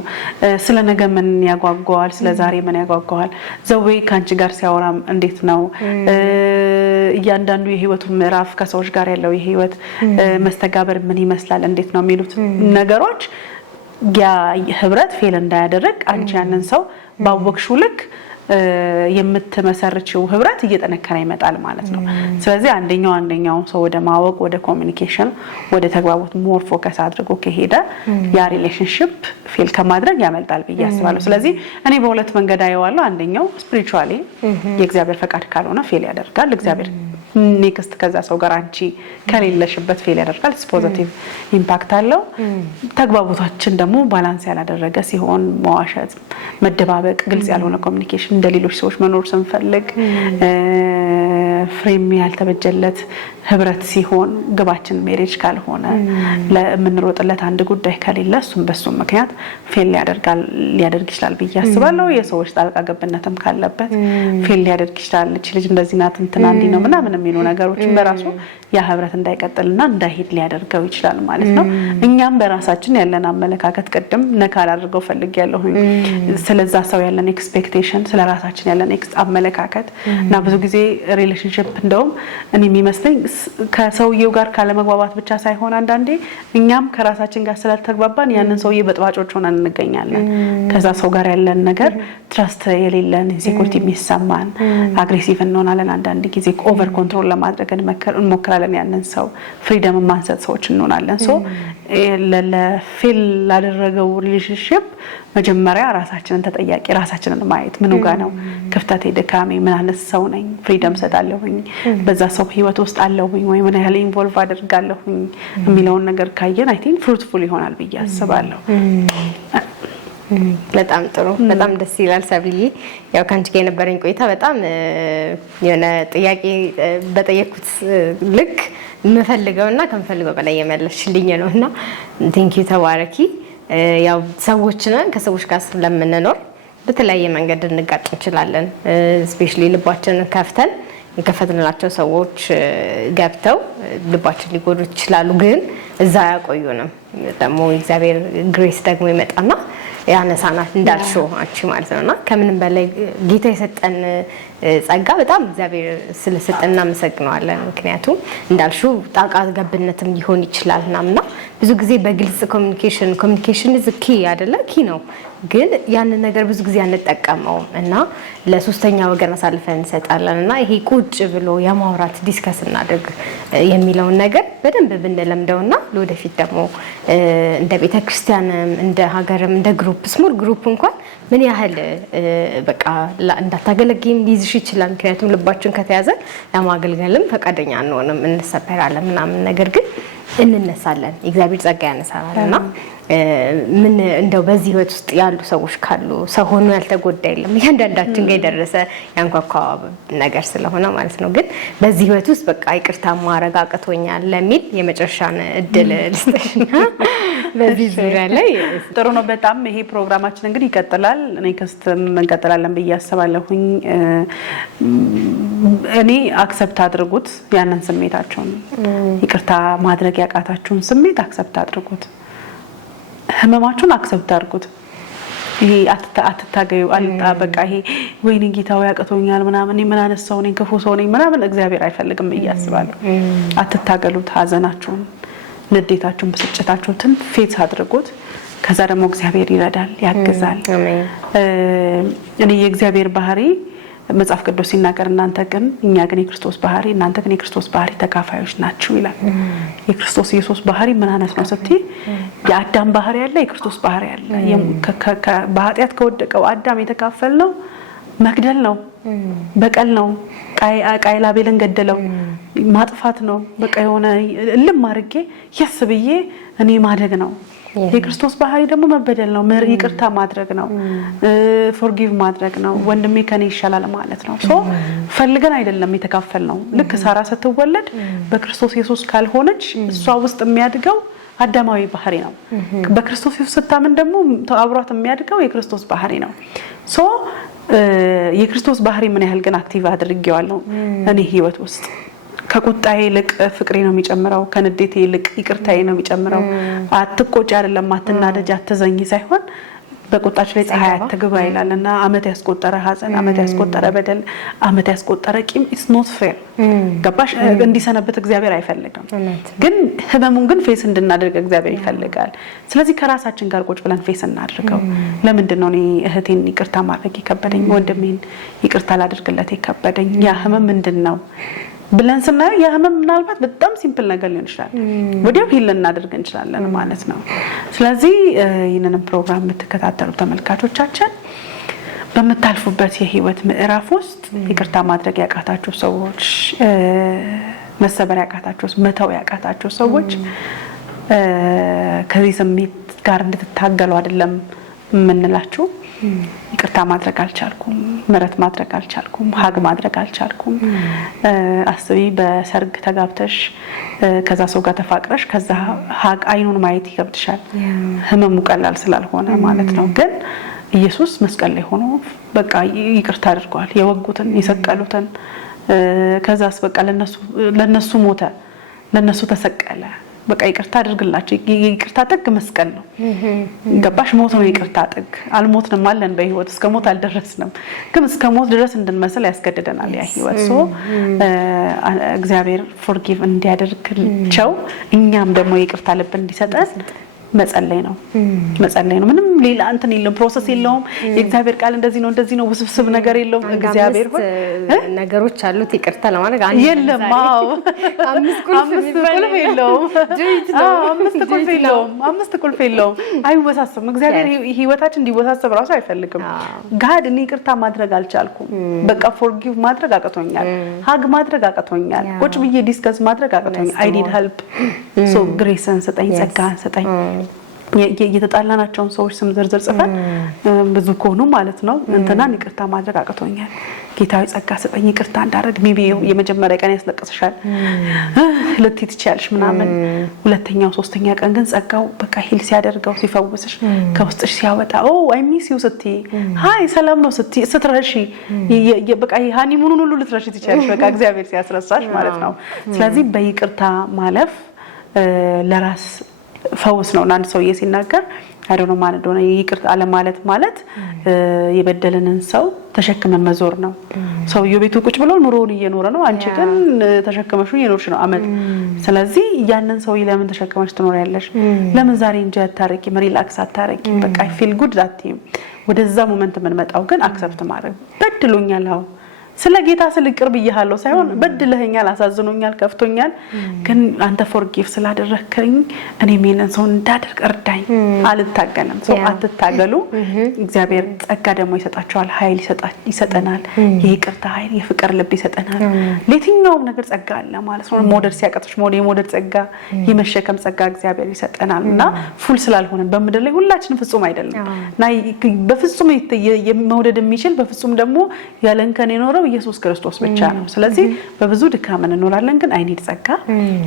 ስለ ነገ ምን ያጓጓዋል ስለ ዛሬ ምን ያጓጓዋል ዘዌ ካንቺ ጋር ሲያወራም እንዴት ነው እያንዳንዱ የህይወቱ ምዕራፍ ከሰዎች ጋር ያለው የህይወት መስተጋበር ምን ይመስላል እንዴት ነው የሚሉት ነገሮች ያ ህብረት ፌል እንዳያደርግ አንቺ ያንን ሰው ባወቅሽው ልክ የምትመሰርችው ህብረት እየተነከረ ይመጣል ማለት ነው ስለዚህ አንደኛው ሰው ወደ ማወቅ ወደ ኮሚኒኬሽን ወደ ተግባቦት ሞር ፎከስ አድርጎ ከሄደ ያ ሪሌሽንሺፕ ፌል ከማድረግ ያመልጣል ብዬ አስባለሁ ስለዚህ እኔ በሁለት መንገድ አየዋለሁ አንደኛው ስፒሪቹዋሊ የእግዚአብሔር ፈቃድ ካልሆነ ፌል ያደርጋል እግዚአብሔር ኔክስት ከዛ ሰው ጋር አንቺ ከሌለሽበት ፌል ያደርጋል ፖዚቲቭ ኢምፓክት አለው ተግባቦታችን ደግሞ ባላንስ ያላደረገ ሲሆን መዋሸት መደባበቅ ግልጽ ያልሆነ ኮሚኒኬሽን እንደሌሎች ሰዎች መኖር ስንፈልግ ፍሬም ያልተበጀለት ህብረት ሲሆን ግባችን ሜሬጅ ካልሆነ ለምንሮጥለት አንድ ጉዳይ ከሌለ እሱም በሱም ምክንያት ፌል ሊያደርግ ይችላል ብዬ አስባለሁ የሰዎች ጣልቃ ገብነትም ካለበት ፌል ሊያደርግ ይችላል እቺ ልጅ እንደዚህ ናት እንትና እንዲ ነው ምናምን የሚሉ ነገሮችን በራሱ ያ ህብረት እንዳይቀጥልና እንዳይሄድ ሊያደርገው ይችላል ማለት ነው እኛም በራሳችን ያለን አመለካከት ቀደም ነካል አድርገው ፈልጊያለሁ ስለዛ ሰው ያለን ኤክስፔክቴሽን ስለራሳችን ያለን አመለካከት እና ብዙ ጊዜ ሪሌሽንሺፕ እንደውም እኔ የሚመስለኝ ከሰውየው ጋር ካለመግባባት ብቻ ሳይሆን አንዳንዴ እኛም ከራሳችን ጋር ስላልተግባባን ያንን ሰውዬ በጥባጮች ሆነን እንገኛለን ከዛ ሰው ጋር ያለን ነገር ትራስት የሌለን ኢንሴኩሪቲ የሚሰማን አግሬሲቭ እንሆናለን አንዳንድ ጊዜ ኦቨር ኮንትሮል ለማድረግ እንሞክራለን ያንን ሰው ፍሪደም ማንሰጥ ሰዎች እንሆናለን ሶ ለፌል ላደረገው ሪሌሽንሺፕ መጀመሪያ ራሳችንን ተጠያቂ ራሳችንን ማየት ምኑ ጋር ነው ክፍተቴ ደካሜ ምን አይነት ሰው ነኝ ፍሪደም ሰጣለሁኝ በዛ ሰው ህይወት ውስጥ አለሁኝ ወይ ምን ያህል ኢንቮልቭ አደርጋለሁኝ የሚለውን ነገር ካየን አይ ቲንክ ፍሩትፉል ይሆናል ብዬ አስባለሁ በጣም ጥሩ በጣም ደስ ይላል ሰብሊ ያው ካንቺ ጋር የነበረኝ ቆይታ በጣም የሆነ ጥያቄ በጠየኩት ልክ የምፈልገውና ከምፈልገው በላይ የመለስሽልኝ ነውና ቴንክ ዩ ተባረኪ ያው ሰዎች ነን ከሰዎች ጋር ስለምንኖር በተለያየ መንገድ እንጋጭ እንችላለን ስፔሻሊ ልባችንን ከፍተን የከፈትንላቸው ሰዎች ገብተው ልባችን ሊጎዱ ይችላሉ ግን እዛ ያቆዩንም ደግሞ እግዚአብሔር ግሬስ ደግሞ ይመጣና ያነሳናት እንዳልሽው አንቺ ማለት ነውና ከምንም በላይ ጌታ የሰጠን ጸጋ በጣም እግዚአብሔር ስለሰጠን እናመሰግናለን ምክንያቱም እንዳልሽው ጣልቃ ገብነትም ሊሆን ይችላልና ብዙ ጊዜ በግልጽ ኮሚኒኬሽን is key አይደለ ኪ ነው ግን ያንን ነገር ብዙ ጊዜ አንጠቀመው እና ለሶስተኛ ወገን አሳልፈን እንሰጣለንና ይሄ ቁጭ ብሎ የማውራት ዲስከስ እናድርግ የሚለው ነገር በደንብ ብንለምደውና ለወደፊት ደግሞ እንደ ቤተክርስቲያንም እንደ ሀገርም እንደ ግሩፕ ስሞል ግሩፕ እንኳን ምን ያህል በቃ እንዳታገለግም ሊይዝሽ ይችላል ምክንያቱም ልባችን ከተያዘ ለማገልገልም ፈቃደኛ አንሆንም እንሰበራለን ምናምን ነገር ግን እንነሳለን እግዚአብሔር ጸጋ ያነሳናልና ምን እንደው በዚህ ህይወት ውስጥ ያሉ ሰዎች ካሉ ሰው ሆኖ ያልተጎዳ የለም እያንዳንዳችን ጋር የደረሰ ያንኳኳ ነገር ስለሆነ ማለት ነው ግን በዚህ ህይወት ውስጥ በቃ ይቅርታ ማረጋግጦኛል ለሚል የመጨረሻን እድል ልስጥሽና በዚህ ዙሪያ ላይ ጥሩ ነው በጣም ይሄ ፕሮግራማችን እንግዲህ ይቀጥላል ኔክስት እንቀጥላለን ብዬ አስባለሁኝ እኔ አክሰፕት አድርጉት ያንን ስሜታችሁን ይቅርታ ማድረግ ያቃታችሁን ስሜት አክሰፕት አድርጉት ህመማችሁን አክሰፕት አድርጉት ይሄ አትታገዩ አልጣ በቃ ይሄ ወይኔ ጌታው ያቀቶኛል ምናምን ምን አነሳው ነኝ ክፉ ሰው ነኝ ምናምን እግዚአብሔር አይፈልግም እያስባለሁ አትታገሉት ሀዘናችሁን ንዴታችሁን ብስጭታችሁን ፌስ አድርጉት ከዛ ደግሞ እግዚአብሔር ይረዳል ያግዛል እኔ የእግዚአብሔር ባህሪ መጽሐፍ ቅዱስ ሲናገር እናንተ ግን እኛ ግን የክርስቶስ ባህሪ እናንተ ግን የክርስቶስ ባህሪ ተካፋዮች ናችሁ ይላል የክርስቶስ ኢየሱስ ባህሪ ምን አይነት ነው ስትይ የአዳም ባህሪ ያለ የክርስቶስ ባህሪ ያለ በኃጢአት ከወደቀው አዳም የተካፈልነው መግደል ነው በቀል ነው ቃየል አቤልን ገደለው ማጥፋት ነው በቃ የሆነ እልም አድርጌ ያስብዬ እኔ ማደግ ነው የክርስቶስ ባህሪ ደግሞ መበደል ነው ይቅርታ ማድረግ ነው ፎርጊቭ ማድረግ ነው ወንድሜ ከኔ ይሻላል ማለት ነው ሶ ፈልገን አይደለም የተካፈልነው ልክ ሳራ ስትወለድ በክርስቶስ ኢየሱስ ካልሆነች እሷ ውስጥ የሚያድገው አዳማዊ ባህሪ ነው በክርስቶስ ኢየሱስ ስታምን ደግሞ አብሯት የሚያድገው የክርስቶስ ባህሪ ነው ሶ የክርስቶስ ባህሪ ምን ያህል ግን አክቲቭ አድርጌዋለሁ እኔ ህይወት ውስጥ ከቁጣዬ ይልቅ ፍቅሬ ነው የሚጨምረው ከንዴቴ ይልቅ ይቅርታዬ ነው የሚጨምረው አትቆጪ አይደለም አትናደጅ አትዘኝ ሳይሆን በቁጣች ላይ ፀሐይ አትግባ ይላልና አመት ያስቆጠረ ሐዘን አመት ያስቆጠረ በደል አመት ያስቆጠረ ቂም ኢትስ ኖት ፌር ገባሽ እንዲሰነበት እግዚአብሔር አይፈልግም ግን ህመሙን ግን ፌስ እንድናደርግ እግዚአብሔር ይፈልጋል ስለዚህ ከራሳችን ጋር ቁጭ ብለን ፌስ እናድርገው ለምንድን ነው እኔ እህቴን ይቅርታ ማድረግ ይከበደኝ ወንድሜን ይቅርታ ላድርግለት ይከበደኝ ያ ህመም ምንድነው ብለን ስናየው የህመም ምናልባት በጣም ሲምፕል ነገር ሊሆን ይችላል ወዲያው ሂል እናደርግ እንችላለን ማለት ነው ስለዚህ ይሄንን ፕሮግራም የምትከታተሉ ተመልካቾቻችን በመታልፉበት የህይወት ምዕራፍ ውስጥ ይቅርታ ማድረግ ያቃታችሁ ሰዎች መሰበር ያቃታችሁ መተው ያቃታችሁ ሰዎች ከዚህ ስሜት ጋር እንድትታገሉ አይደለም ምንላችሁ ይቅርታ ማድረግ አልቻልኩም ምረት ማድረግ አልቻልኩም ሀግ ማድረግ አልቻልኩም አስቢ በሰርግ ተጋብተሽ ከዛ ሰው ጋር ተፋቅረሽ ከዛ ሀግ አይኑን ማየት ይከብድሻል ህመሙ ቀላል ስላልሆነ ማለት ነው ግን ኢየሱስ መስቀል ላይ ሆኖ በቃ ይቅርታ አድርጓል የወጉትን የሰቀሉትን ከዛስ በቃ ለነሱ ሞተ ለነሱ ተሰቀለ በቃ ይቅርታ አድርግላችሁ ይቅርታ ጥግ መስቀል ነው ገባሽ ሞት ነው ይቅርታ ጥግ አልሞትንም አለን በህይወት እስከ ሞት አልደረስንም ግን እስከ ሞት ድረስ እንድንመስል ያስገድደናል ያ ህይወት ሶ እግዚአብሔር ፎርጊቭ እንዲያደርግልቸው እኛም ደግሞ ይቅርታ ልብ እንዲሰጠን መጸለይ ነው ምንም ሌላ እንትን የለም ፕሮሰስ የለውም የእግዚአብሔር ቃል እንደዚህ ነው ውስብስብ ነገር የለውም እግዚአብሔር ሆይ ነገሮች አሉት ይቅርታ ለማድረግ የለም አምስት ቁልፍ የለውም አይወሳሰብም እግዚአብሔር ህይወታችን እንዲወሳሰብ ራሱ አይፈልግም ጋድ እኔ ይቅርታ ማድረግ አልቻልኩም በቃ ፎርጊቭ ማድረግ አቅቶኛል ሀግ ማድረግ አቅቶኛል ቁጭ ብዬ ዲስከስ ማድረግ አቅቶኛል አይ ኒድ ሄልፕ ሶ ግሬስን ሰጠኝ ጸጋን ሰጠኝ የተጣላናቸውን ሰዎች ስም ዝርዝር ጽፈን ብዙ ኮኑ ማለት ነው እንትናን ይቅርታ ማድረግ አቅቶኛል ጌታዊ ጸጋ ሰጠኝ ይቅርታ እንዳደረግ ሜቢ የመጀመሪያ ቀን ያስለቅስሻል ለጥይት ይቻልሽ ምናምን ሁለተኛው ሶስተኛ ቀን ግን ጸጋው በቃ ሂል ሲያደርገው ሲፈውስሽ ከውስጥሽ ሲያወጣ አይ ሚስ ዩ ስቲ ሃይ ሰላም ነው ስቲ ስትረሺ በቃ ሃኒሙኑን ሁሉ ልትረሺ ትቻለሽ በቃ እግዚአብሔር ሲያስረሳሽ ማለት ነው ስለዚህ በይቅርታ ማለፍ ለራስ ፈውስ ነው አንድ ሰውዬ ሲናገር አይ ዶንት ኖ ማለት ነው ይቅርታ አለ ማለት የበደለንን ሰው ተሸክመን መዞር ነው ሰውዬው ቤቱ ቁጭ ብሎ ኑሮውን እየኖረ ነው አንቺ ግን ተሸክመሽ እየኖርሽ ነው አመት ስለዚህ ያንን ሰውዬ ለምን ተሸክመሽ ትኖሪያለሽ ለምን ዛሬ እንጂ አታረቂ ሪላክስ አታረቂ በቃ አይ ፊል ጉድ ዳትም ወደዛ ሞመንት ምን መጣው ግን አክሰፕት ማድረግ በድሎኛል አው ስለ ጌታ ስለ ቅርብ ይያለው ሳይሆን በድለኛል አሳዝኖኛል ከፍቶኛል ግን አንተ ፎርጊቭ ስላደረከኝ እኔ ምን ሰው እንዳደርግ እርዳኝ አልታገለም ሰው አትታገሉ እግዚአብሔር ጸጋ ደግሞ ይሰጣቸዋል ኃይል ይሰጠናል የይቅርታ ኃይል የፍቅር ልብ ይሰጠናል ለየትኛውም ነገር ጸጋ አለ ማለት ነው ሞደር ሲያቀጥሽ የሞደር ጸጋ የመሸከም ጸጋ እግዚአብሔር ይሰጠናልና ፉል ስላልሆነ በመድር ላይ ሁላችንም ፍጹም አይደለም ናይ በፍጹም የመውደድ የሚችል በፍጹም ደግሞ ያለንከን የኖረው ኢየሱስ ክርስቶስ ብቻ ነው። ስለዚህ በብዙ ድካም እንኖራለን ግን አይኒድ ጸጋ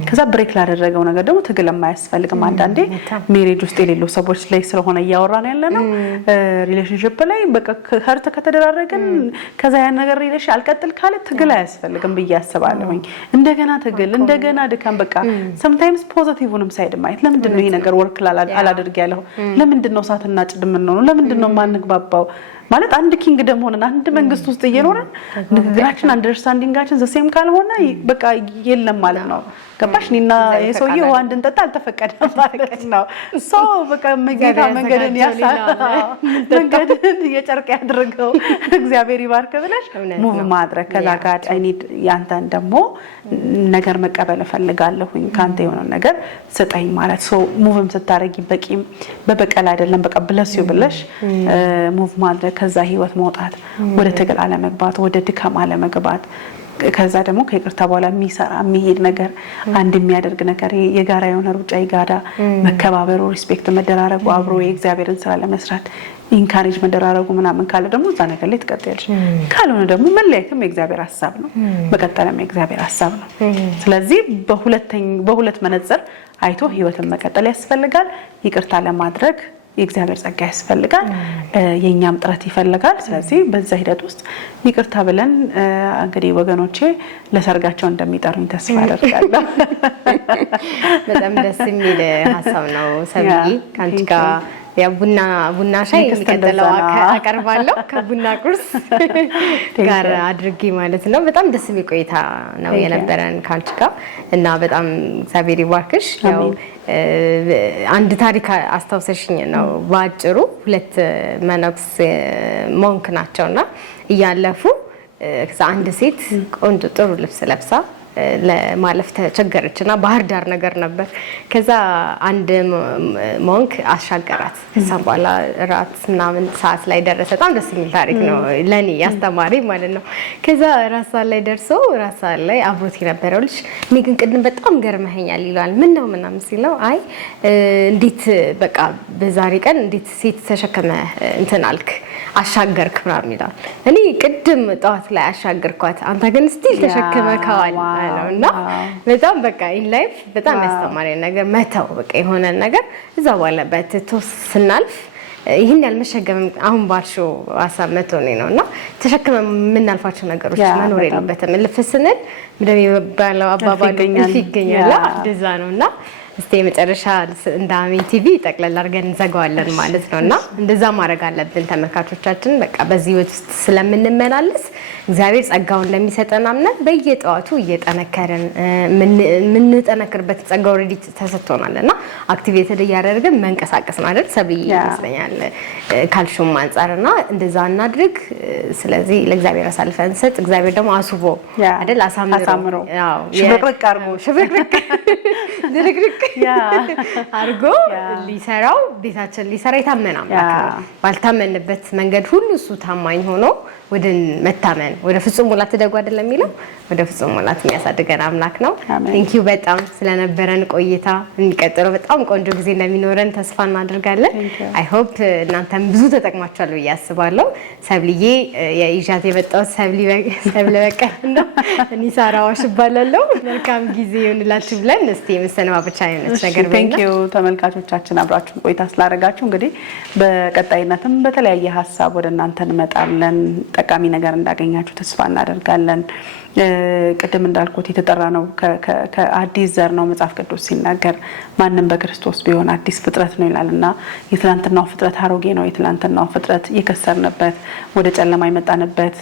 ከዛ ብሬክ ላደረገው ነገር ደግሞ ትግል የማያስፈልግም። አንዳንዴ ሜሬጅ ውስጥ የሌሉ ሰዎች ላይ ስለሆነ እያወራን ያለነው ሪሌሽንሺፕ ላይ በቃ ከርተ ከተደራረገን ከዛ ያን ነገር ሪሌሽን አልቀጥል ካለ ትግል አያስፈልግም ብዬ አስባለሁ። እንደገና ትግል እንደገና ድካም በቃ sometimes ፖዚቲቭንም ሳይድ ማየት ለምንድን ነው ይሄ ነገር ወርክ አላደርግ ያለው ለምንድን ነው ሳትና ጭድ ምን ነው ለምንድን ነው ማንግባባው ማለት አንድ ኪንግደም ሆነን አንድ መንግስት ውስጥ እየኖረን ንግግራችን አንደርስታንዲንጋችን ዘሴም ካልሆነ በቃ የለም ማለት ነው። ገባሽ? እኔና የሰውዬው ውሃ እንድንጠጣ አልተፈቀደም ማለት ነው። ሶ በቃ መጌታ መንገድን መንገድን የጨርቅ ያድርገው እግዚአብሔር ይባርክ ብለሽ ሙቭ ማድረግ ከዛ ጋር አይ ኒድ ያንተን ደግሞ ነገር መቀበል ፈልጋለሁኝ ካንተ የሆነ ነገር ስጠኝ ማለት ሶ ሙቭም ስታረጊ በቂም በበቀል አይደለም በቃ ብለስ ይብለሽ ሙቭ ማድረግ ከዛ ህይወት መውጣት ወደ ትግል አለመግባት ወደ ድካም አለመግባት ከዛ ደግሞ ከይቅርታ በኋላ የሚሄድ ነገር አንድ የሚያደርግ ነገር የጋራ የሆነ ሩጫ ይጋዳ መከባበሩ ሪስፔክት መደራረጉ አብሮ የእግዚአብሔርን ስራ ለመስራት ኢንካሬጅ መደራረጉ ምናምን ካለ ደግሞ እዛ ነገር ላይ ትቀጥያለሽ። ካልሆነ ደግሞ መለያየትም የእግዚአብሔር ሐሳብ ነው መቀጠልም የእግዚአብሔር ሐሳብ ነው። ስለዚህ በሁለት መነጽር አይቶ ህይወትን መቀጠል ያስፈልጋል። ይቅርታ ለማድረግ የእግዚአብሔር ጸጋ ያስፈልጋል የኛም ጥረት ይፈልጋል። ስለዚህ በዛ ሂደት ውስጥ ይቅርታ ብለን እንግዲህ ወገኖቼ ለሰርጋቸው እንደሚጠሩኝ ተስፋ አደርጋለሁ። በጣም ደስ የሚል ሐሳብ ነው ሰብሊ ካንቺ ጋር ቡና ሻይ የሚቀጥለው አቀርባለሁ ከቡና ቁርስ ጋር አድርጌ ማለት ነው። በጣም ደስ የሚል ቆይታ ነው የነበረን ካንቺ ጋር እና በጣም እግዚአብሔር ይባርክሽ። ያው አንድ ታሪክ አስታውሰሽኝ ነው ባጭሩ ሁለት መነኩስ ሞንክ ናቸውና እያለፉ አንድ ሴት ቆንጆ ጥሩ ልብስ ለብሳ ለማለፍ ተቸገረችና ባህር ዳር ነገር ነበር። ከዛ አንድ ሞንክ አሻገራት። ከዛ በኋላ ራት ምናምን ሰዓት ላይ ደረሰ። በጣም ደስ የሚል ታሪክ ነው ለኔ ያስተማሪ ማለት ነው። ከዛ ራሳ ላይ ደርሶ ራሳ ላይ አብሮት የነበረው ልጅ እኔ ግን ቅድም በጣም ገርመኸኛል ይላል። ምን ነው ምናምን ሲለው አይ እንዴት በቃ በዛሬ ቀን እንዴት ሴት ተሸከመ እንትን አልክ አሻገርክ ምናምን ይላል። እኔ ቅድም ጠዋት ላይ አሻገርኳት አንተ ግን ስቲል ተሸክመከዋል ነውና በጣም በቃ ኢን ላይፍ በጣም ያስተማሪ ነገር መተው በቃ የሆነ ነገር እዛ ባለበት ተስናልፍ ይሄን ያልመሸገም አሁን ባልሾ ሐሳብ መተው ነውና ተሸክመ የምናልፋቸው ነገሮች መኖር የለበትም። ልፍስነን ምንም ይባላው አባባል ይገኛል እንደዛ ነውና እስቲ መጨረሻ እንደ አሜን ቲቪ ጠቅለል አድርገን እንዘጋዋለን ማለት ነውና እንደዛ ማድረግ አለብን ተመልካቾቻችን። በቃ በዚህ ህይወት ውስጥ ስለምንመላለስ እግዚአብሔር ጸጋውን እንደሚሰጠን አምነን በየጠዋቱ እየጠነከርን የምንጠነክርበት ጸጋው ኦሬዲ ተሰጥቶናልና አክቲቬትድ እያደረግን መንቀሳቀስ ማለት ሰብይ ይመስለኛል ካልሹም አንፃርና እንደዛ እናድርግ። ስለዚህ ለእግዚአብሔር አሳልፈን ሰጥ እግዚአብሔር ደግሞ አስቦ አይደል አሳምሮ ያው ሽብርቅ አርጎ ሽብርቅ ድርግርግ አርጎ ሊሰራው ቤታችን ሊሰራ የታመነ አምላክ ነው። ባልታመንበት መንገድ ሁሉ እሱ ታማኝ ሆኖ ወደ መታመን ወደ ፍጹም ሙላት ተደጓ አይደለም የሚለው ወደ ፍጹም ሙላት የሚያሳድገን አምላክ ነው። ቴንክ ዩ በጣም ስለነበረን ቆይታ። እንቀጥለው በጣም ቆንጆ ጊዜ እንደሚኖረን ተስፋ እናደርጋለን። አይ ሆፕ እናንተም ብዙ ተጠቅማችኋል ብዬ አስባለሁ። ሰብልዬ የኢጃት የመጣው ሰብሊ በቀ ነው እኔ ሳራዋሽ ባላለው መልካም ጊዜ ይሁንላችሁ ብለን እስቲ መሰነባበቻ አይነት ነገር ቴንክ ዩ ተመልካቾቻችን አብራችሁን ቆይታ ስላደረጋችሁ እንግዲህ በቀጣይነትም በተለያየ ሐሳብ ወደ እናንተ እንመጣለን። ጠቃሚ ነገር እንዳገኛችሁ ተስፋ እናደርጋለን። ቅድም እንዳልኩት የተጠራ ነው ከአዲስ ዘር ነው መጽሐፍ ቅዱስ ሲናገር ማንንም በክርስቶስ ቢሆን አዲስ ፍጥረት ነው ይላልና የትላንትናው ፍጥረት አሮጌ ነው። የትላንትናው ፍጥረት የከሰርንበት ወደ ጨለማ የመጣንበት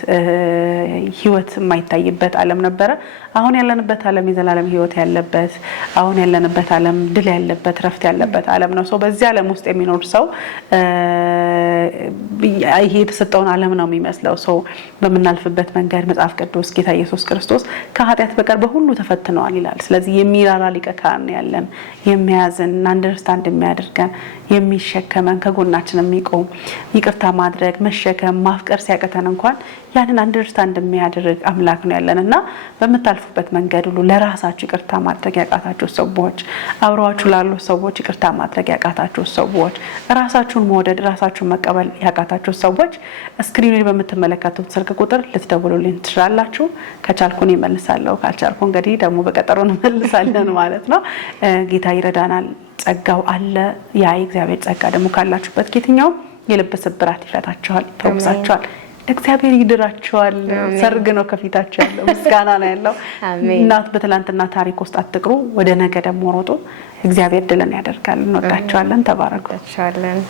ህይወት የማይታይበት ዓለም ነበረ። አሁን ያለንበት ዓለም የዘላለም ህይወት ያለበት አሁን ያለንበት ዓለም ድል ያለበት ረፍት ያለበት ዓለም ነው። ሰው በዚህ ዓለም ውስጥ የሚኖር ሰው ይሄ የተሰጠውን ዓለም ነው የሚመስለው። ሰው በመናልፍበት መንገድ መጽሐፍ ቅዱስ ጌታ ኢየሱስ ክርስቶስ ከኃጢአት በቀር በሁሉ ተፈትነዋል ይላል። ስለዚህ የሚራራ ሊቀ ካህን ያለን የሚያዝን አንደርስታንድ የሚያደርገን የሚሸከመን ከጎናችን የሚቆም ይቅርታ ማድረግ መሸከም ማፍቀር ሲያቀተን እንኳን ያንን አንደርስታንድ የሚያደርግ አምላክ ነው ያለንና በመታልፉበት መንገድ ሁሉ ለራሳችሁ ይቅርታ ማድረግ ያቃታችሁ ሰዎች አብረዋችሁ ላሉ ሰዎች ይቅርታ ማድረግ ያቃታችሁ ሰዎች ራሳችሁን መውደድ ራሳችሁን መቀበል ያቃታችሁ ሰዎች ስክሪኑ ላይ በምትመለከቱት ስልክ ቁጥር ልትደውሉልኝ ትችላላችሁ። ከቻልኩኝ እመልሳለሁ ካልቻልኩ እንግዲህ ደግሞ በቀጠሮ እንመልሳለን ማለት ነው። ጌታ ይረዳናል። ጸጋው አለ። ያ የእግዚአብሔር ጸጋ ደግሞ ካላችሁበት የትኛው የልብ ስብራት ይፈታችኋል ይፈውሳችኋል። እግዚአብሔር ይድራችኋል። ሰርግ ነው ከፊታችሁ ያለው ምስጋና ነው ያለው። እናት በትላንትና ታሪክ ውስጥ አትቅሩ። ወደ ነገ ደግሞ ሮጡ። እግዚአብሔር ድልን ያደርጋል። እንወዳችኋለን። ተባረኩ።